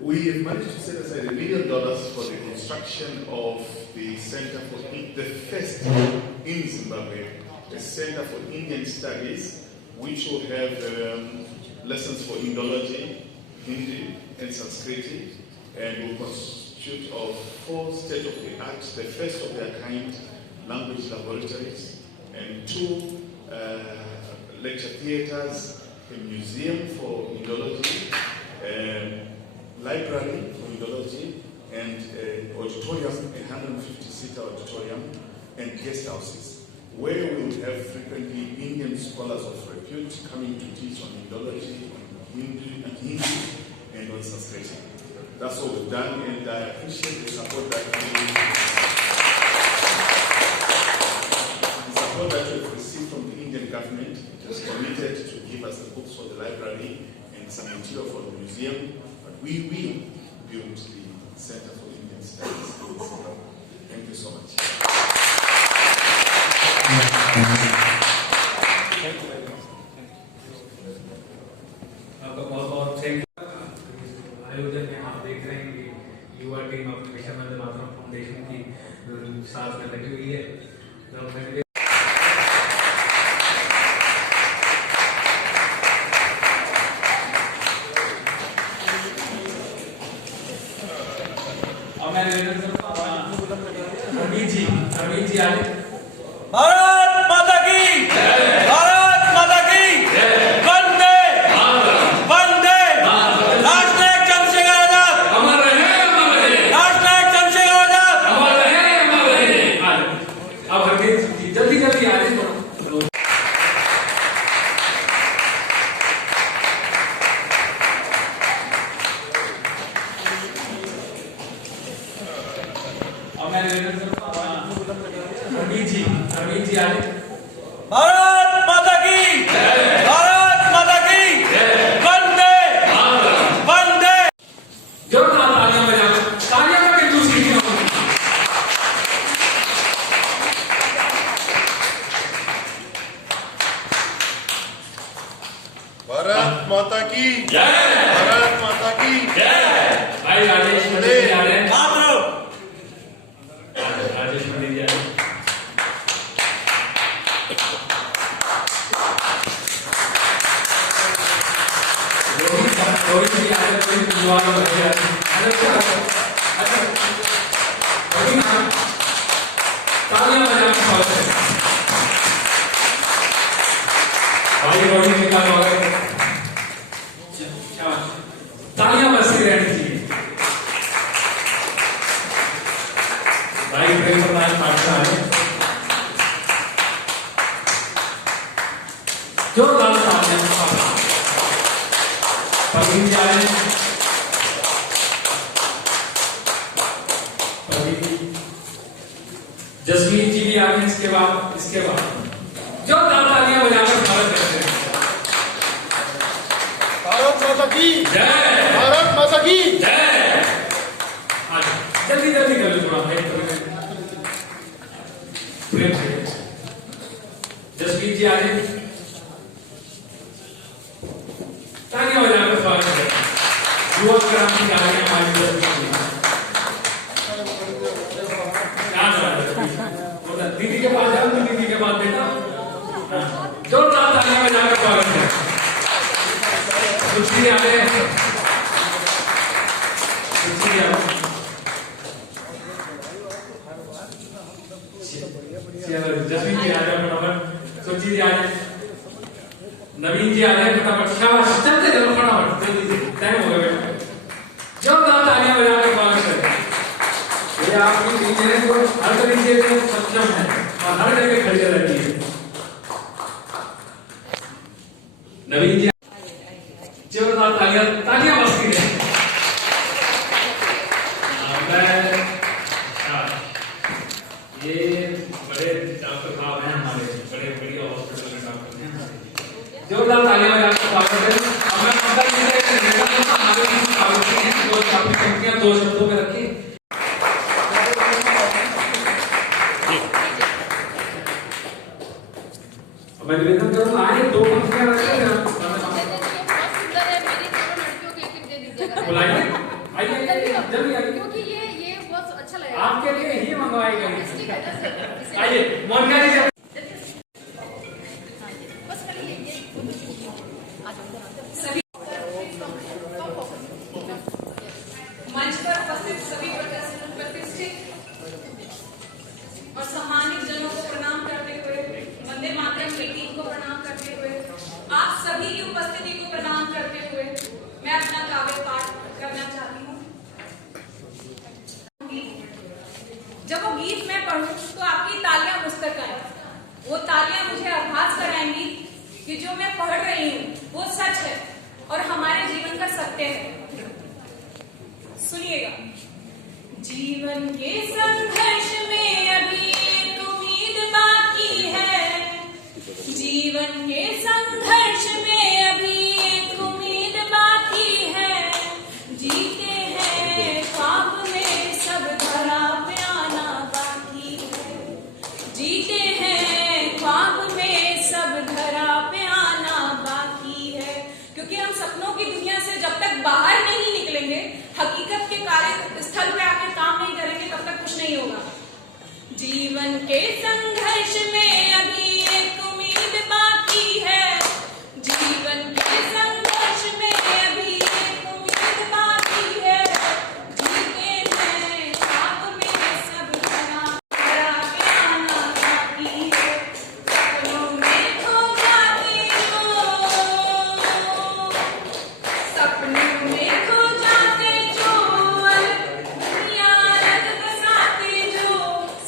we have managed to set aside $1 million for the construction of the Center for the first in Zimbabwe, the Center for Indian Studies, which will have lessons for Indology, Hindi, and Sanskrit, and will consist of 4 state-of-the-art, the first of their kind, language laboratories, and 2 lecture theaters, a museum for Indology, library for Indology, and an auditorium, a 150-seater auditorium, and guest houses, where we will have frequently Indian scholars of repute coming to teach on Indology, on Hindi, and on Sanskrit. That's what we've done, and I appreciate the support that we've received from the Indian government. It was committed to give us the books for the library and some material for the museum, but we will build the Center for Indian Studies in Zimbabwe. Thank you so much. बहुत thank you. आयोजन में आप देख रहे हैं कि युवा team अपने मिशन वंदे मातरम फाउंडेशन की साथ में लगी हुई है। अरविंद जी आए। भारत माता की जय, भारत माता की जय, वंदे वंदे राष्ट्रनायक चंद्रशेखर आजाद अमर रहे, अमर रहे, राष्ट्रनायक चंद्रशेखर आजाद अमर रहे, अमर रहे। अब हरदीप जी जल्दी जल्दी आगे बढ़ो। अरविंद जी आए। भारत माता की जय, भारत माता की जय, वंदे वंदे। जोरदार तालियां बजाओ, तालियां बजाओ दूसरी की ओर। भारत माता की जय, भारत माता की जय। भाई राजेश पंडित जी आ रहे हैं। राजेश पंडित जी आ रहे हैं। रोहित जी आ रहे हैं, रोहित युवा लोग आ रहे हैं। तालियां बजाकर स्वागत है। भाई रोहित जी का स्वागत है। तालियां बजती रहनी चाहिए। भाई प्रेम प्रदान पाठशाला है। जोरदार तालियां। परवीन जी आ रहे हैं। जसमीत जी भी आ रहे हैं। इसके बाद जोरदार तालियां बजाकर स्वागत करते हैं। भारत माता की जय, भारत माता की जय। जल्दी जल्दी कर लो थोड़ा भाई, प्रेम से। जसमीत जी आ रहे हैं। तालियां बजाकर स्वागत है। युवा क्रांति कार्य दीदी के पास जाओ, दीदी के पास बेटा। जोरदार तालियां बजाकर स्वागत है। सुश्री आ रहे हैं। सुश्री आओ। जसमीत जी आ रहे हैं फटाफट। सुश्री जी आ रहे हैं। नवीन जी आ रहे हैं फटाफट। शाबाश, चलते चलो फटाफट, जल्दी से टाइम हो गया बेटा। जोरदार तालियां बजाकर स्वागत है। ये आपकी टीचरें जो हर तरीके से सक्षम है और हर जगह खड़ी रहती है। नवीन जी जोरदार तालियां तालियां बजती रहे। ये बड़े डॉक्टर साहब हैं हमारे, बड़े बढ़िया हॉस्पिटल में डॉक्टर हैं हमारे, जोरदार तालियां बजाकर स्वागत है। अब मैं मंगल जी से हमारे स्वागत हैं, दो अपनी पंक्तियां 2 शब्दों में रखी। मैं निवेदन करूंगा आए 2 पंक्तियां रखें, बुलाइए, आइए जल्दी आइए, क्योंकि ये बहुत अच्छा लगेगा आपके लिए ही मंगवाई गई। आइए मोनिका जी मंच पर उपस्थित सभी प्रतिष्ठित और सम्मानित जनों को प्रणाम करते हुए, वंदे मातरम की टीम को प्रणाम करते हुए, आप सभी की उपस्थिति को प्रणाम करते हुए मैं अपना काव्य पाठ करना चाहती हूँ। जब वो गीत मैं पढ़ूं तो आपकी तालियां मुझ तक आए। वो तालियां मुझे आभास कराएंगी कि जो मैं पढ़ रही हूँ वो सच है और हमारे जीवन का सत्य है। सुनिएगा। जीवन के संघर्ष में अभी एक उम्मीद बाकी है, जीवन के संघर्ष में अभी एक उम्मीद बाकी है, जीते हैं ख्वाब में सब धरा पे आना बाकी है, जीते हैं ख्वाब में सब धरा पे आना बाकी है। क्योंकि हम सपनों की दुनिया से जब तक बाहर नहीं निकलेंगे, हकीकत के कार्य स्थल पे आके काम नहीं करेंगे, तब तक कुछ नहीं होगा। जीवन के संघर्ष में अभी एक उम्मीद बाकी है, जीवन के संघर्ष में अभी एक उम्मीद बाकी है, जीते हैं ख्वाब में सब धरा पे आना बाकी है, सपनों में खो जाते हो, सपनों में खो जाते जो दुनिया अलग बसाते जो,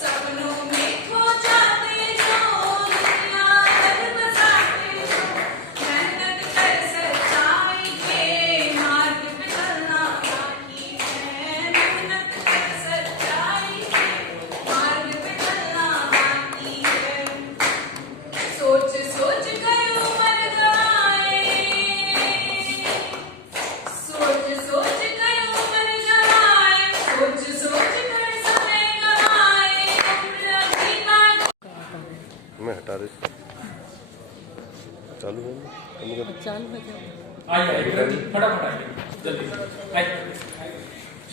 सपनों में खो जाते जो दुनिया अलग बसाते जो, मेहनत कर सच्चाई के मार्ग पे चलना बाकी है, मेहनत कर सच्चाई के मार्ग पे चलना बाकी है। सोच सोच कर उम्र गवाए, सोच सोच कर उम्र गवाए, सोच सोच कर समय गवाए, उम्र अभी बाकी। मैं हटा रही चालू है चालू है क्या? आइए आइए फटाफट आइए जल्दी आइए,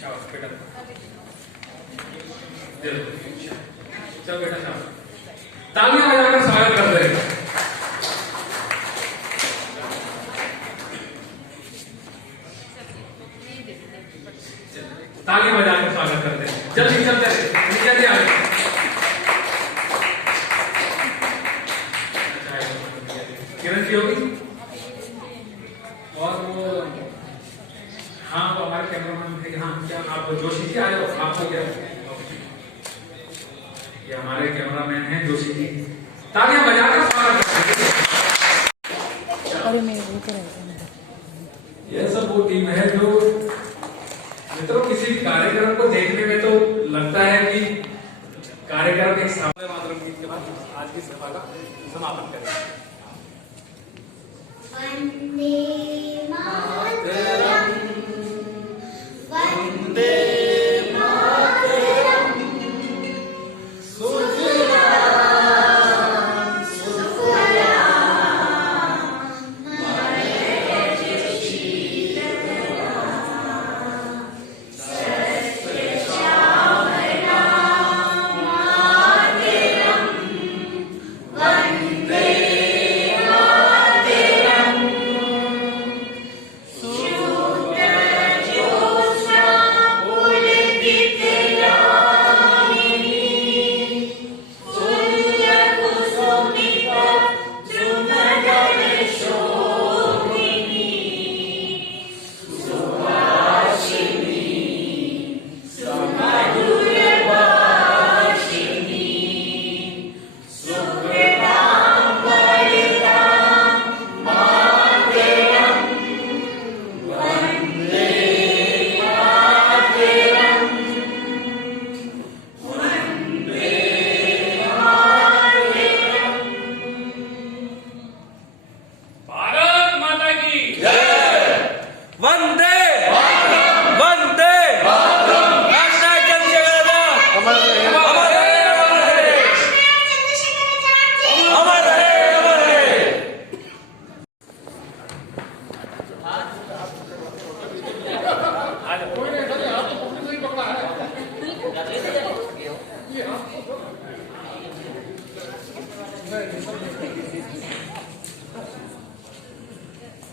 शाबाश बेटा, दे दो, चल बेटा शाबाश, तालियां बजाकर स्वागत करते हैं। तालियां बजाकर स्वागत करते हैं, जल्दी चलते हैं, जल्दी आगे। किरण जी होगी और वो, हाँ वो हमारे कैमरामैन थे, हाँ क्या आप जोशी जी आए हो, आपको क्या, ये हमारे कैमरामैन हैं जोशी जी, तालियां बजाकर स्वागत करते हैं। यह सब वो टीम है जो मित्रों किसी भी कार्यक्रम को देखने में तो लगता है कि कार्यक्रम एक सामने मातरम गीत के बाद आज की सभा का समापन करेंगे। वंदे मातरम, वंदे मातरम, सुजलाम सुफलाम मलयज शीतलाम, सस्य श्यामलाम मातरम, वंदे मातरम।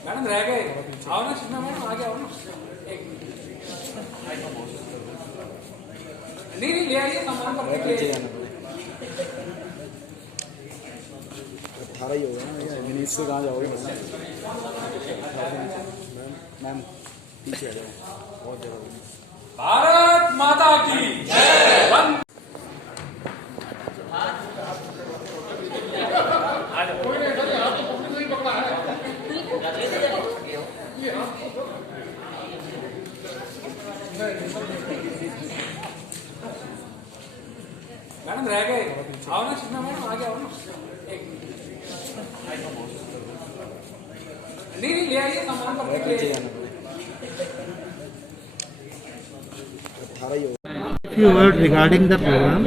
मैडम रह गए, आओ ना सुषमा मैडम, आगे आओ ना। नहीं ले आइए सामान पर लेके। 18 ही हो गया ना, विनीत से कहाँ जाओगे मैम? पीछे आ जाओ, बहुत जगह। भारत माता की जय। मैडम रह गए, आओ ना सुषमा मैडम, आगे आओ ना। नहीं ले आइए सामान पर लेके। 18 ही हो गया। Few words regarding the program.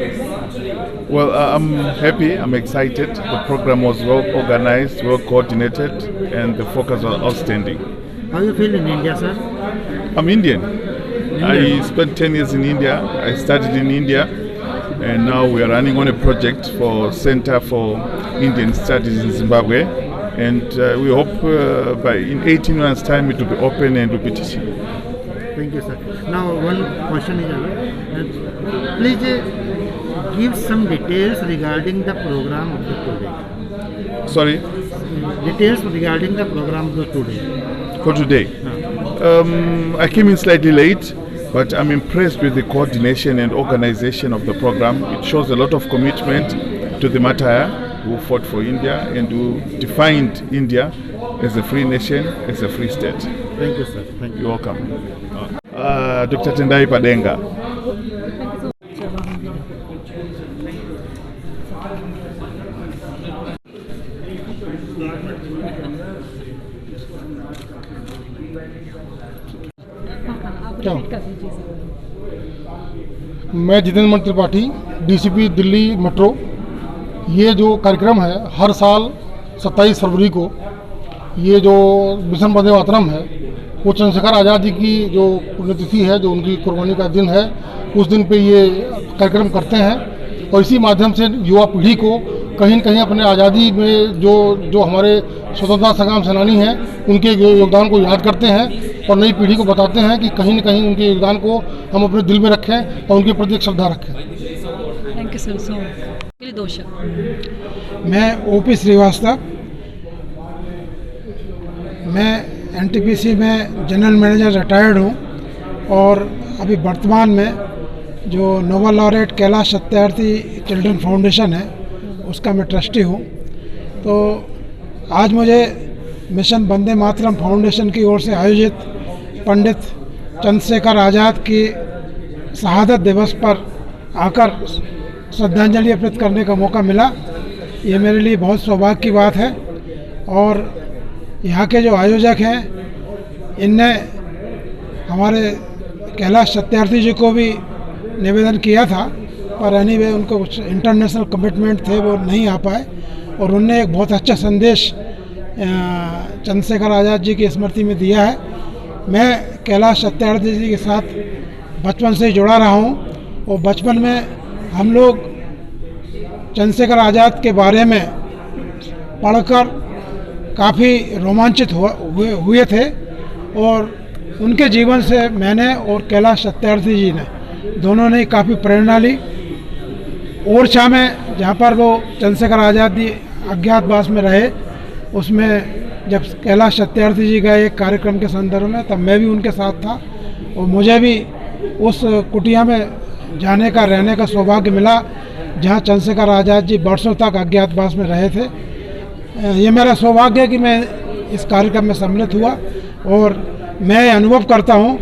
Well, I'm happy, I'm excited. The program was well organized, well coordinated, and the focus was outstanding. How you feel in India, sir? I'm Indian. I spent 10 years in India. I studied in India, and now we are running on a project for Center for Indian Studies in Zimbabwe, and we hope by in 18 months' time it will be open and will be teaching. Thank you, sir. Now, one question is, please give some details regarding the program of the today. Sorry? Details regarding the program of the today. For today? I came in slightly late, but I'm impressed with the coordination and organization of the program. It shows a lot of commitment to the Mataya, who fought for India and who defined India as a free nation, as a free state. Thank you, sir. Thank you. You're welcome. Dr. Tendai Padenga. मैं जितेंद्र मन Tripathi, DCP Delhi metro. ये जो कार्यक्रम है हर साल 27 फरवरी को, ये जो मिशन वंदे मातरम है वो चंद्रशेखर आज़ाद जी की जो पुण्यतिथि है, जो उनकी कुर्बानी का दिन है, उस दिन पे ये कार्यक्रम करते हैं। और इसी माध्यम से युवा पीढ़ी को कहीं न कहीं अपने आज़ादी में जो हमारे स्वतंत्रता संग्राम सेनानी हैं उनके योगदान को याद करते हैं और नई पीढ़ी को बताते हैं कि कहीं न कहीं उनके योगदान को हम अपने दिल में रखें और उनके प्रति एक श्रद्धा रखें। Thank you sir. सो के लिए 2 शब्द। मैं ओपी श्रीवास्तव, मैं एनटीपीसी में जनरल मैनेजर रिटायर्ड हूँ और अभी वर्तमान में जो Nobel laureate Kailash Satyarthi children foundation है उसका मैं ट्रस्टी हूँ। तो आज मुझे मिशन वंदे मातरम फाउंडेशन की ओर से आयोजित पंडित चंद्रशेखर आज़ाद की शहादत दिवस पर आकर श्रद्धांजलि अर्पित करने का मौका मिला। ये मेरे लिए बहुत सौभाग्य की बात है और यहाँ के जो आयोजक हैं इनने हमारे कैलाश सत्यार्थी जी को भी निवेदन किया था, पर एनीवे उनको कुछ इंटरनेशनल कमिटमेंट थे, वो नहीं आ पाए और उनने एक बहुत अच्छा संदेश चंद्रशेखर आज़ाद जी की स्मृति में दिया है। मैं कैलाश सत्यार्थी जी के साथ बचपन से ही जुड़ा रहा हूँ और बचपन में हम लोग चंद्रशेखर आज़ाद के बारे में पढ़कर काफ़ी रोमांचित हुए थे और उनके जीवन से मैंने और कैलाश सत्यार्थी जी ने दोनों ने काफ़ी प्रेरणा ली। ओरछा में जहाँ पर वो चंद्रशेखर आज़ाद जी अज्ञातवास में रहे, उसमें जब कैलाश सत्यार्थी जी गए एक कार्यक्रम के संदर्भ में, तब मैं भी उनके साथ था और मुझे भी उस कुटिया में जाने का रहने का सौभाग्य मिला जहाँ चंद्रशेखर आज़ाद जी वर्षों तक अज्ञातवास में रहे थे। ये मेरा सौभाग्य है कि मैं इस कार्यक्रम में सम्मिलित हुआ और मैं अनुभव करता हूँ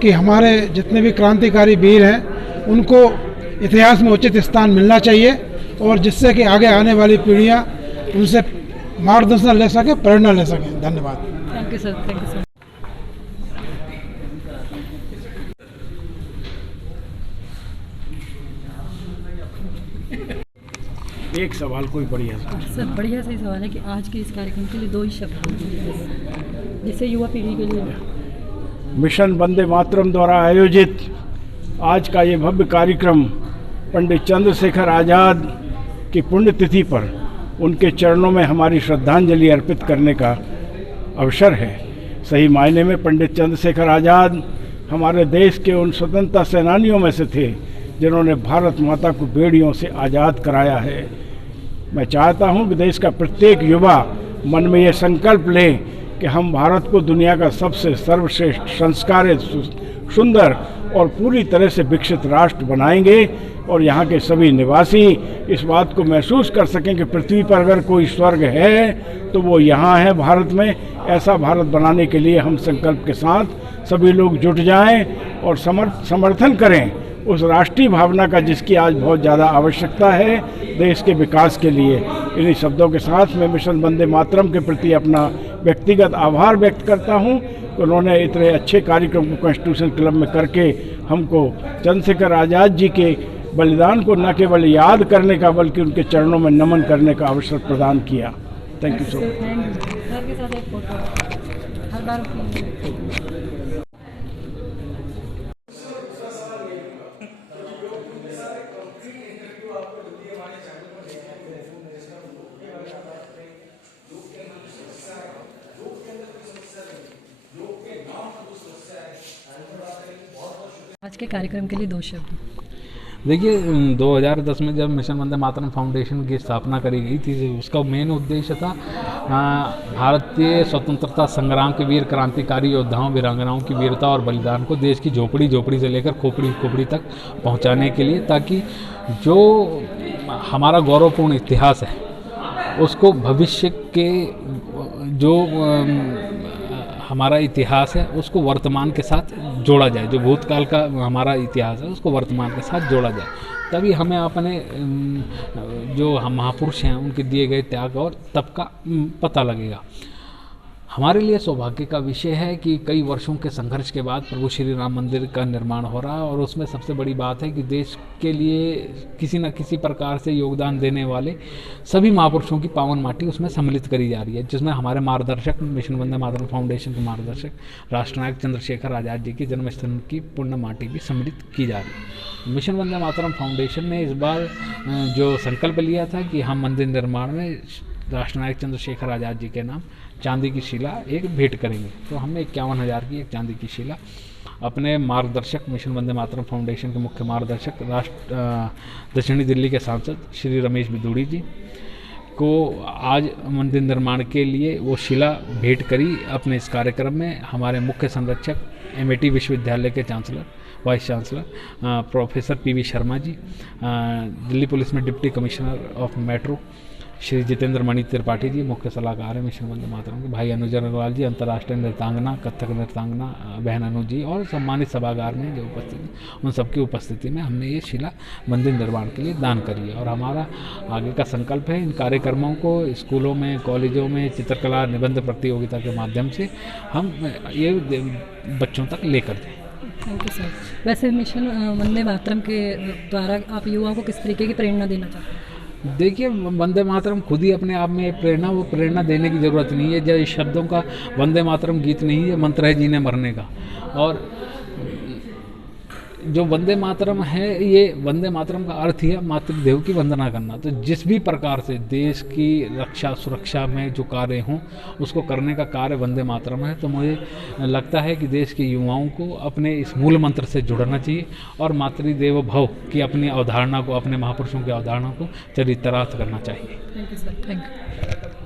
कि हमारे जितने भी क्रांतिकारी वीर हैं उनको इतिहास में उचित स्थान मिलना चाहिए और जिससे कि आगे आने वाली पीढ़ियाँ उनसे मार्गदर्शन ले सकें, प्रेरणा ले सकें। धन्यवाद। Thank you sir. Thank you sir. एक सवाल कोई बढ़िया सर बढ़िया सही सवाल है कि आज के इस कार्यक्रम के लिए 2 ही शब्द जिससे युवा पीढ़ी के लिए। मिशन वंदे मातरम द्वारा आयोजित आज का ये भव्य कार्यक्रम पंडित चंद्रशेखर आज़ाद की पुण्यतिथि पर उनके चरणों में हमारी श्रद्धांजलि अर्पित करने का अवसर है। सही मायने में पंडित चंद्रशेखर आज़ाद हमारे देश के उन स्वतंत्रता सेनानियों में से थे जिन्होंने भारत माता को बेड़ियों से आज़ाद कराया है। मैं चाहता हूं कि देश का प्रत्येक युवा मन में ये संकल्प ले कि हम भारत को दुनिया का सबसे सर्वश्रेष्ठ, संस्कारित, सुंदर और पूरी तरह से विकसित राष्ट्र बनाएंगे और यहाँ के सभी निवासी इस बात को महसूस कर सकें कि पृथ्वी पर अगर कोई स्वर्ग है तो वो यहाँ है भारत में। ऐसा भारत बनाने के लिए हम संकल्प के साथ सभी लोग जुट जाएं और समर्थन करें उस राष्ट्रीय भावना का जिसकी आज बहुत ज़्यादा आवश्यकता है देश के विकास के लिए। इन्हीं शब्दों के साथ मैं मिशन वंदे मातरम के प्रति अपना व्यक्तिगत आभार व्यक्त करता हूं कि उन्होंने इतने अच्छे कार्यक्रम को कॉन्स्टिट्यूशन क्लब में करके हमको चंद्रशेखर आज़ाद जी के बलिदान को न केवल याद करने का बल्कि उनके चरणों में नमन करने का अवसर प्रदान किया। Thank you so much. आज के कार्यक्रम के लिए 2 शब्द। देखिए 2010 में जब मिशन वंदे मातरम फाउंडेशन की स्थापना करी गई थी उसका मेन उद्देश्य था भारतीय स्वतंत्रता संग्राम के वीर क्रांतिकारी योद्धाओं वीरांगनाओं की वीरता और बलिदान को देश की झोपड़ी झोपड़ी से लेकर खोपड़ी खोपड़ी तक पहुंचाने के लिए, ताकि जो हमारा गौरवपूर्ण इतिहास है उसको भविष्य के जो हमारा इतिहास है उसको वर्तमान के साथ जोड़ा जाए। जो भूतकाल का हमारा इतिहास है उसको वर्तमान के साथ जोड़ा जाए, तभी हमें अपने जो हम महापुरुष हैं उनके दिए गए त्याग और तप का पता लगेगा। हमारे लिए सौभाग्य का विषय है कि कई वर्षों के संघर्ष के बाद प्रभु श्री राम मंदिर का निर्माण हो रहा है और उसमें सबसे बड़ी बात है कि देश के लिए किसी न किसी प्रकार से योगदान देने वाले सभी महापुरुषों की पावन माटी उसमें सम्मिलित करी जा रही है, जिसमें हमारे मार्गदर्शक मिशन वंदे मातरम फाउंडेशन के मार्गदर्शक राष्ट्रनायक चंद्रशेखर आज़ाद जी की जन्मस्थल की पुण्य माटी भी सम्मिलित की जा रही है। मिशन वंदे मातरम फाउंडेशन ने इस बार जो संकल्प लिया था कि हम मंदिर निर्माण में राष्ट्रनायक चंद्रशेखर आज़ाद जी के नाम चांदी की शिला एक भेंट करेंगे, तो हमने 51,000 की एक चांदी की शिला अपने मार्गदर्शक मिशन वंदे मातरम फाउंडेशन के मुख्य मार्गदर्शक दक्षिणी दिल्ली के सांसद श्री रमेश बिदूड़ी जी को आज मंदिर निर्माण के लिए वो शिला भेंट करी। अपने इस कार्यक्रम में हमारे मुख्य संरक्षक MIT विश्वविद्यालय के chancellor vice chancellor professor PV Sharma ji, Delhi police में deputy commissioner of metro Shri Jitendra Mani Tripathi ji, मुख्य सलाहकार है मिशन वंदे मातरम के भाई अनुज अग्रवाल जी, अंतर्राष्ट्रीय नृत्यांगना कथक नृत्यांगना बहन अनु जी और सम्मानित सभागार में जो उपस्थित उन सबकी उपस्थिति में हमने ये शिला मंदिर निर्माण के लिए दान करी है। और हमारा आगे का संकल्प है इन कार्यक्रमों को स्कूलों में, कॉलेजों में चित्रकला निबंध प्रतियोगिता के माध्यम से हम ये बच्चों तक लेकर जाएँ। Thank you sir. वैसे मिशन वंदे मातरम के द्वारा आप युवाओं को किस तरीके की प्रेरणा देना चाहते हैं? देखिए वंदे मातरम खुद ही अपने आप में प्रेरणा, वो प्रेरणा देने की ज़रूरत नहीं है। जब इस शब्दों का वंदे मातरम गीत नहीं है, मंत्र है जीने मरने का। और जो वंदे मातरम है, ये वंदे मातरम का अर्थ ही है मातृदेव की वंदना करना। तो जिस भी प्रकार से देश की रक्षा सुरक्षा में जो कार्य हों उसको करने का कार्य वंदे मातरम है। तो मुझे लगता है कि देश के युवाओं को अपने इस मूल मंत्र से जुड़ना चाहिए और मातृदेव भव की अपनी अवधारणा को, अपने महापुरुषों की अवधारणा को चरितार्थ करना चाहिए। Thank you sir. Thank you.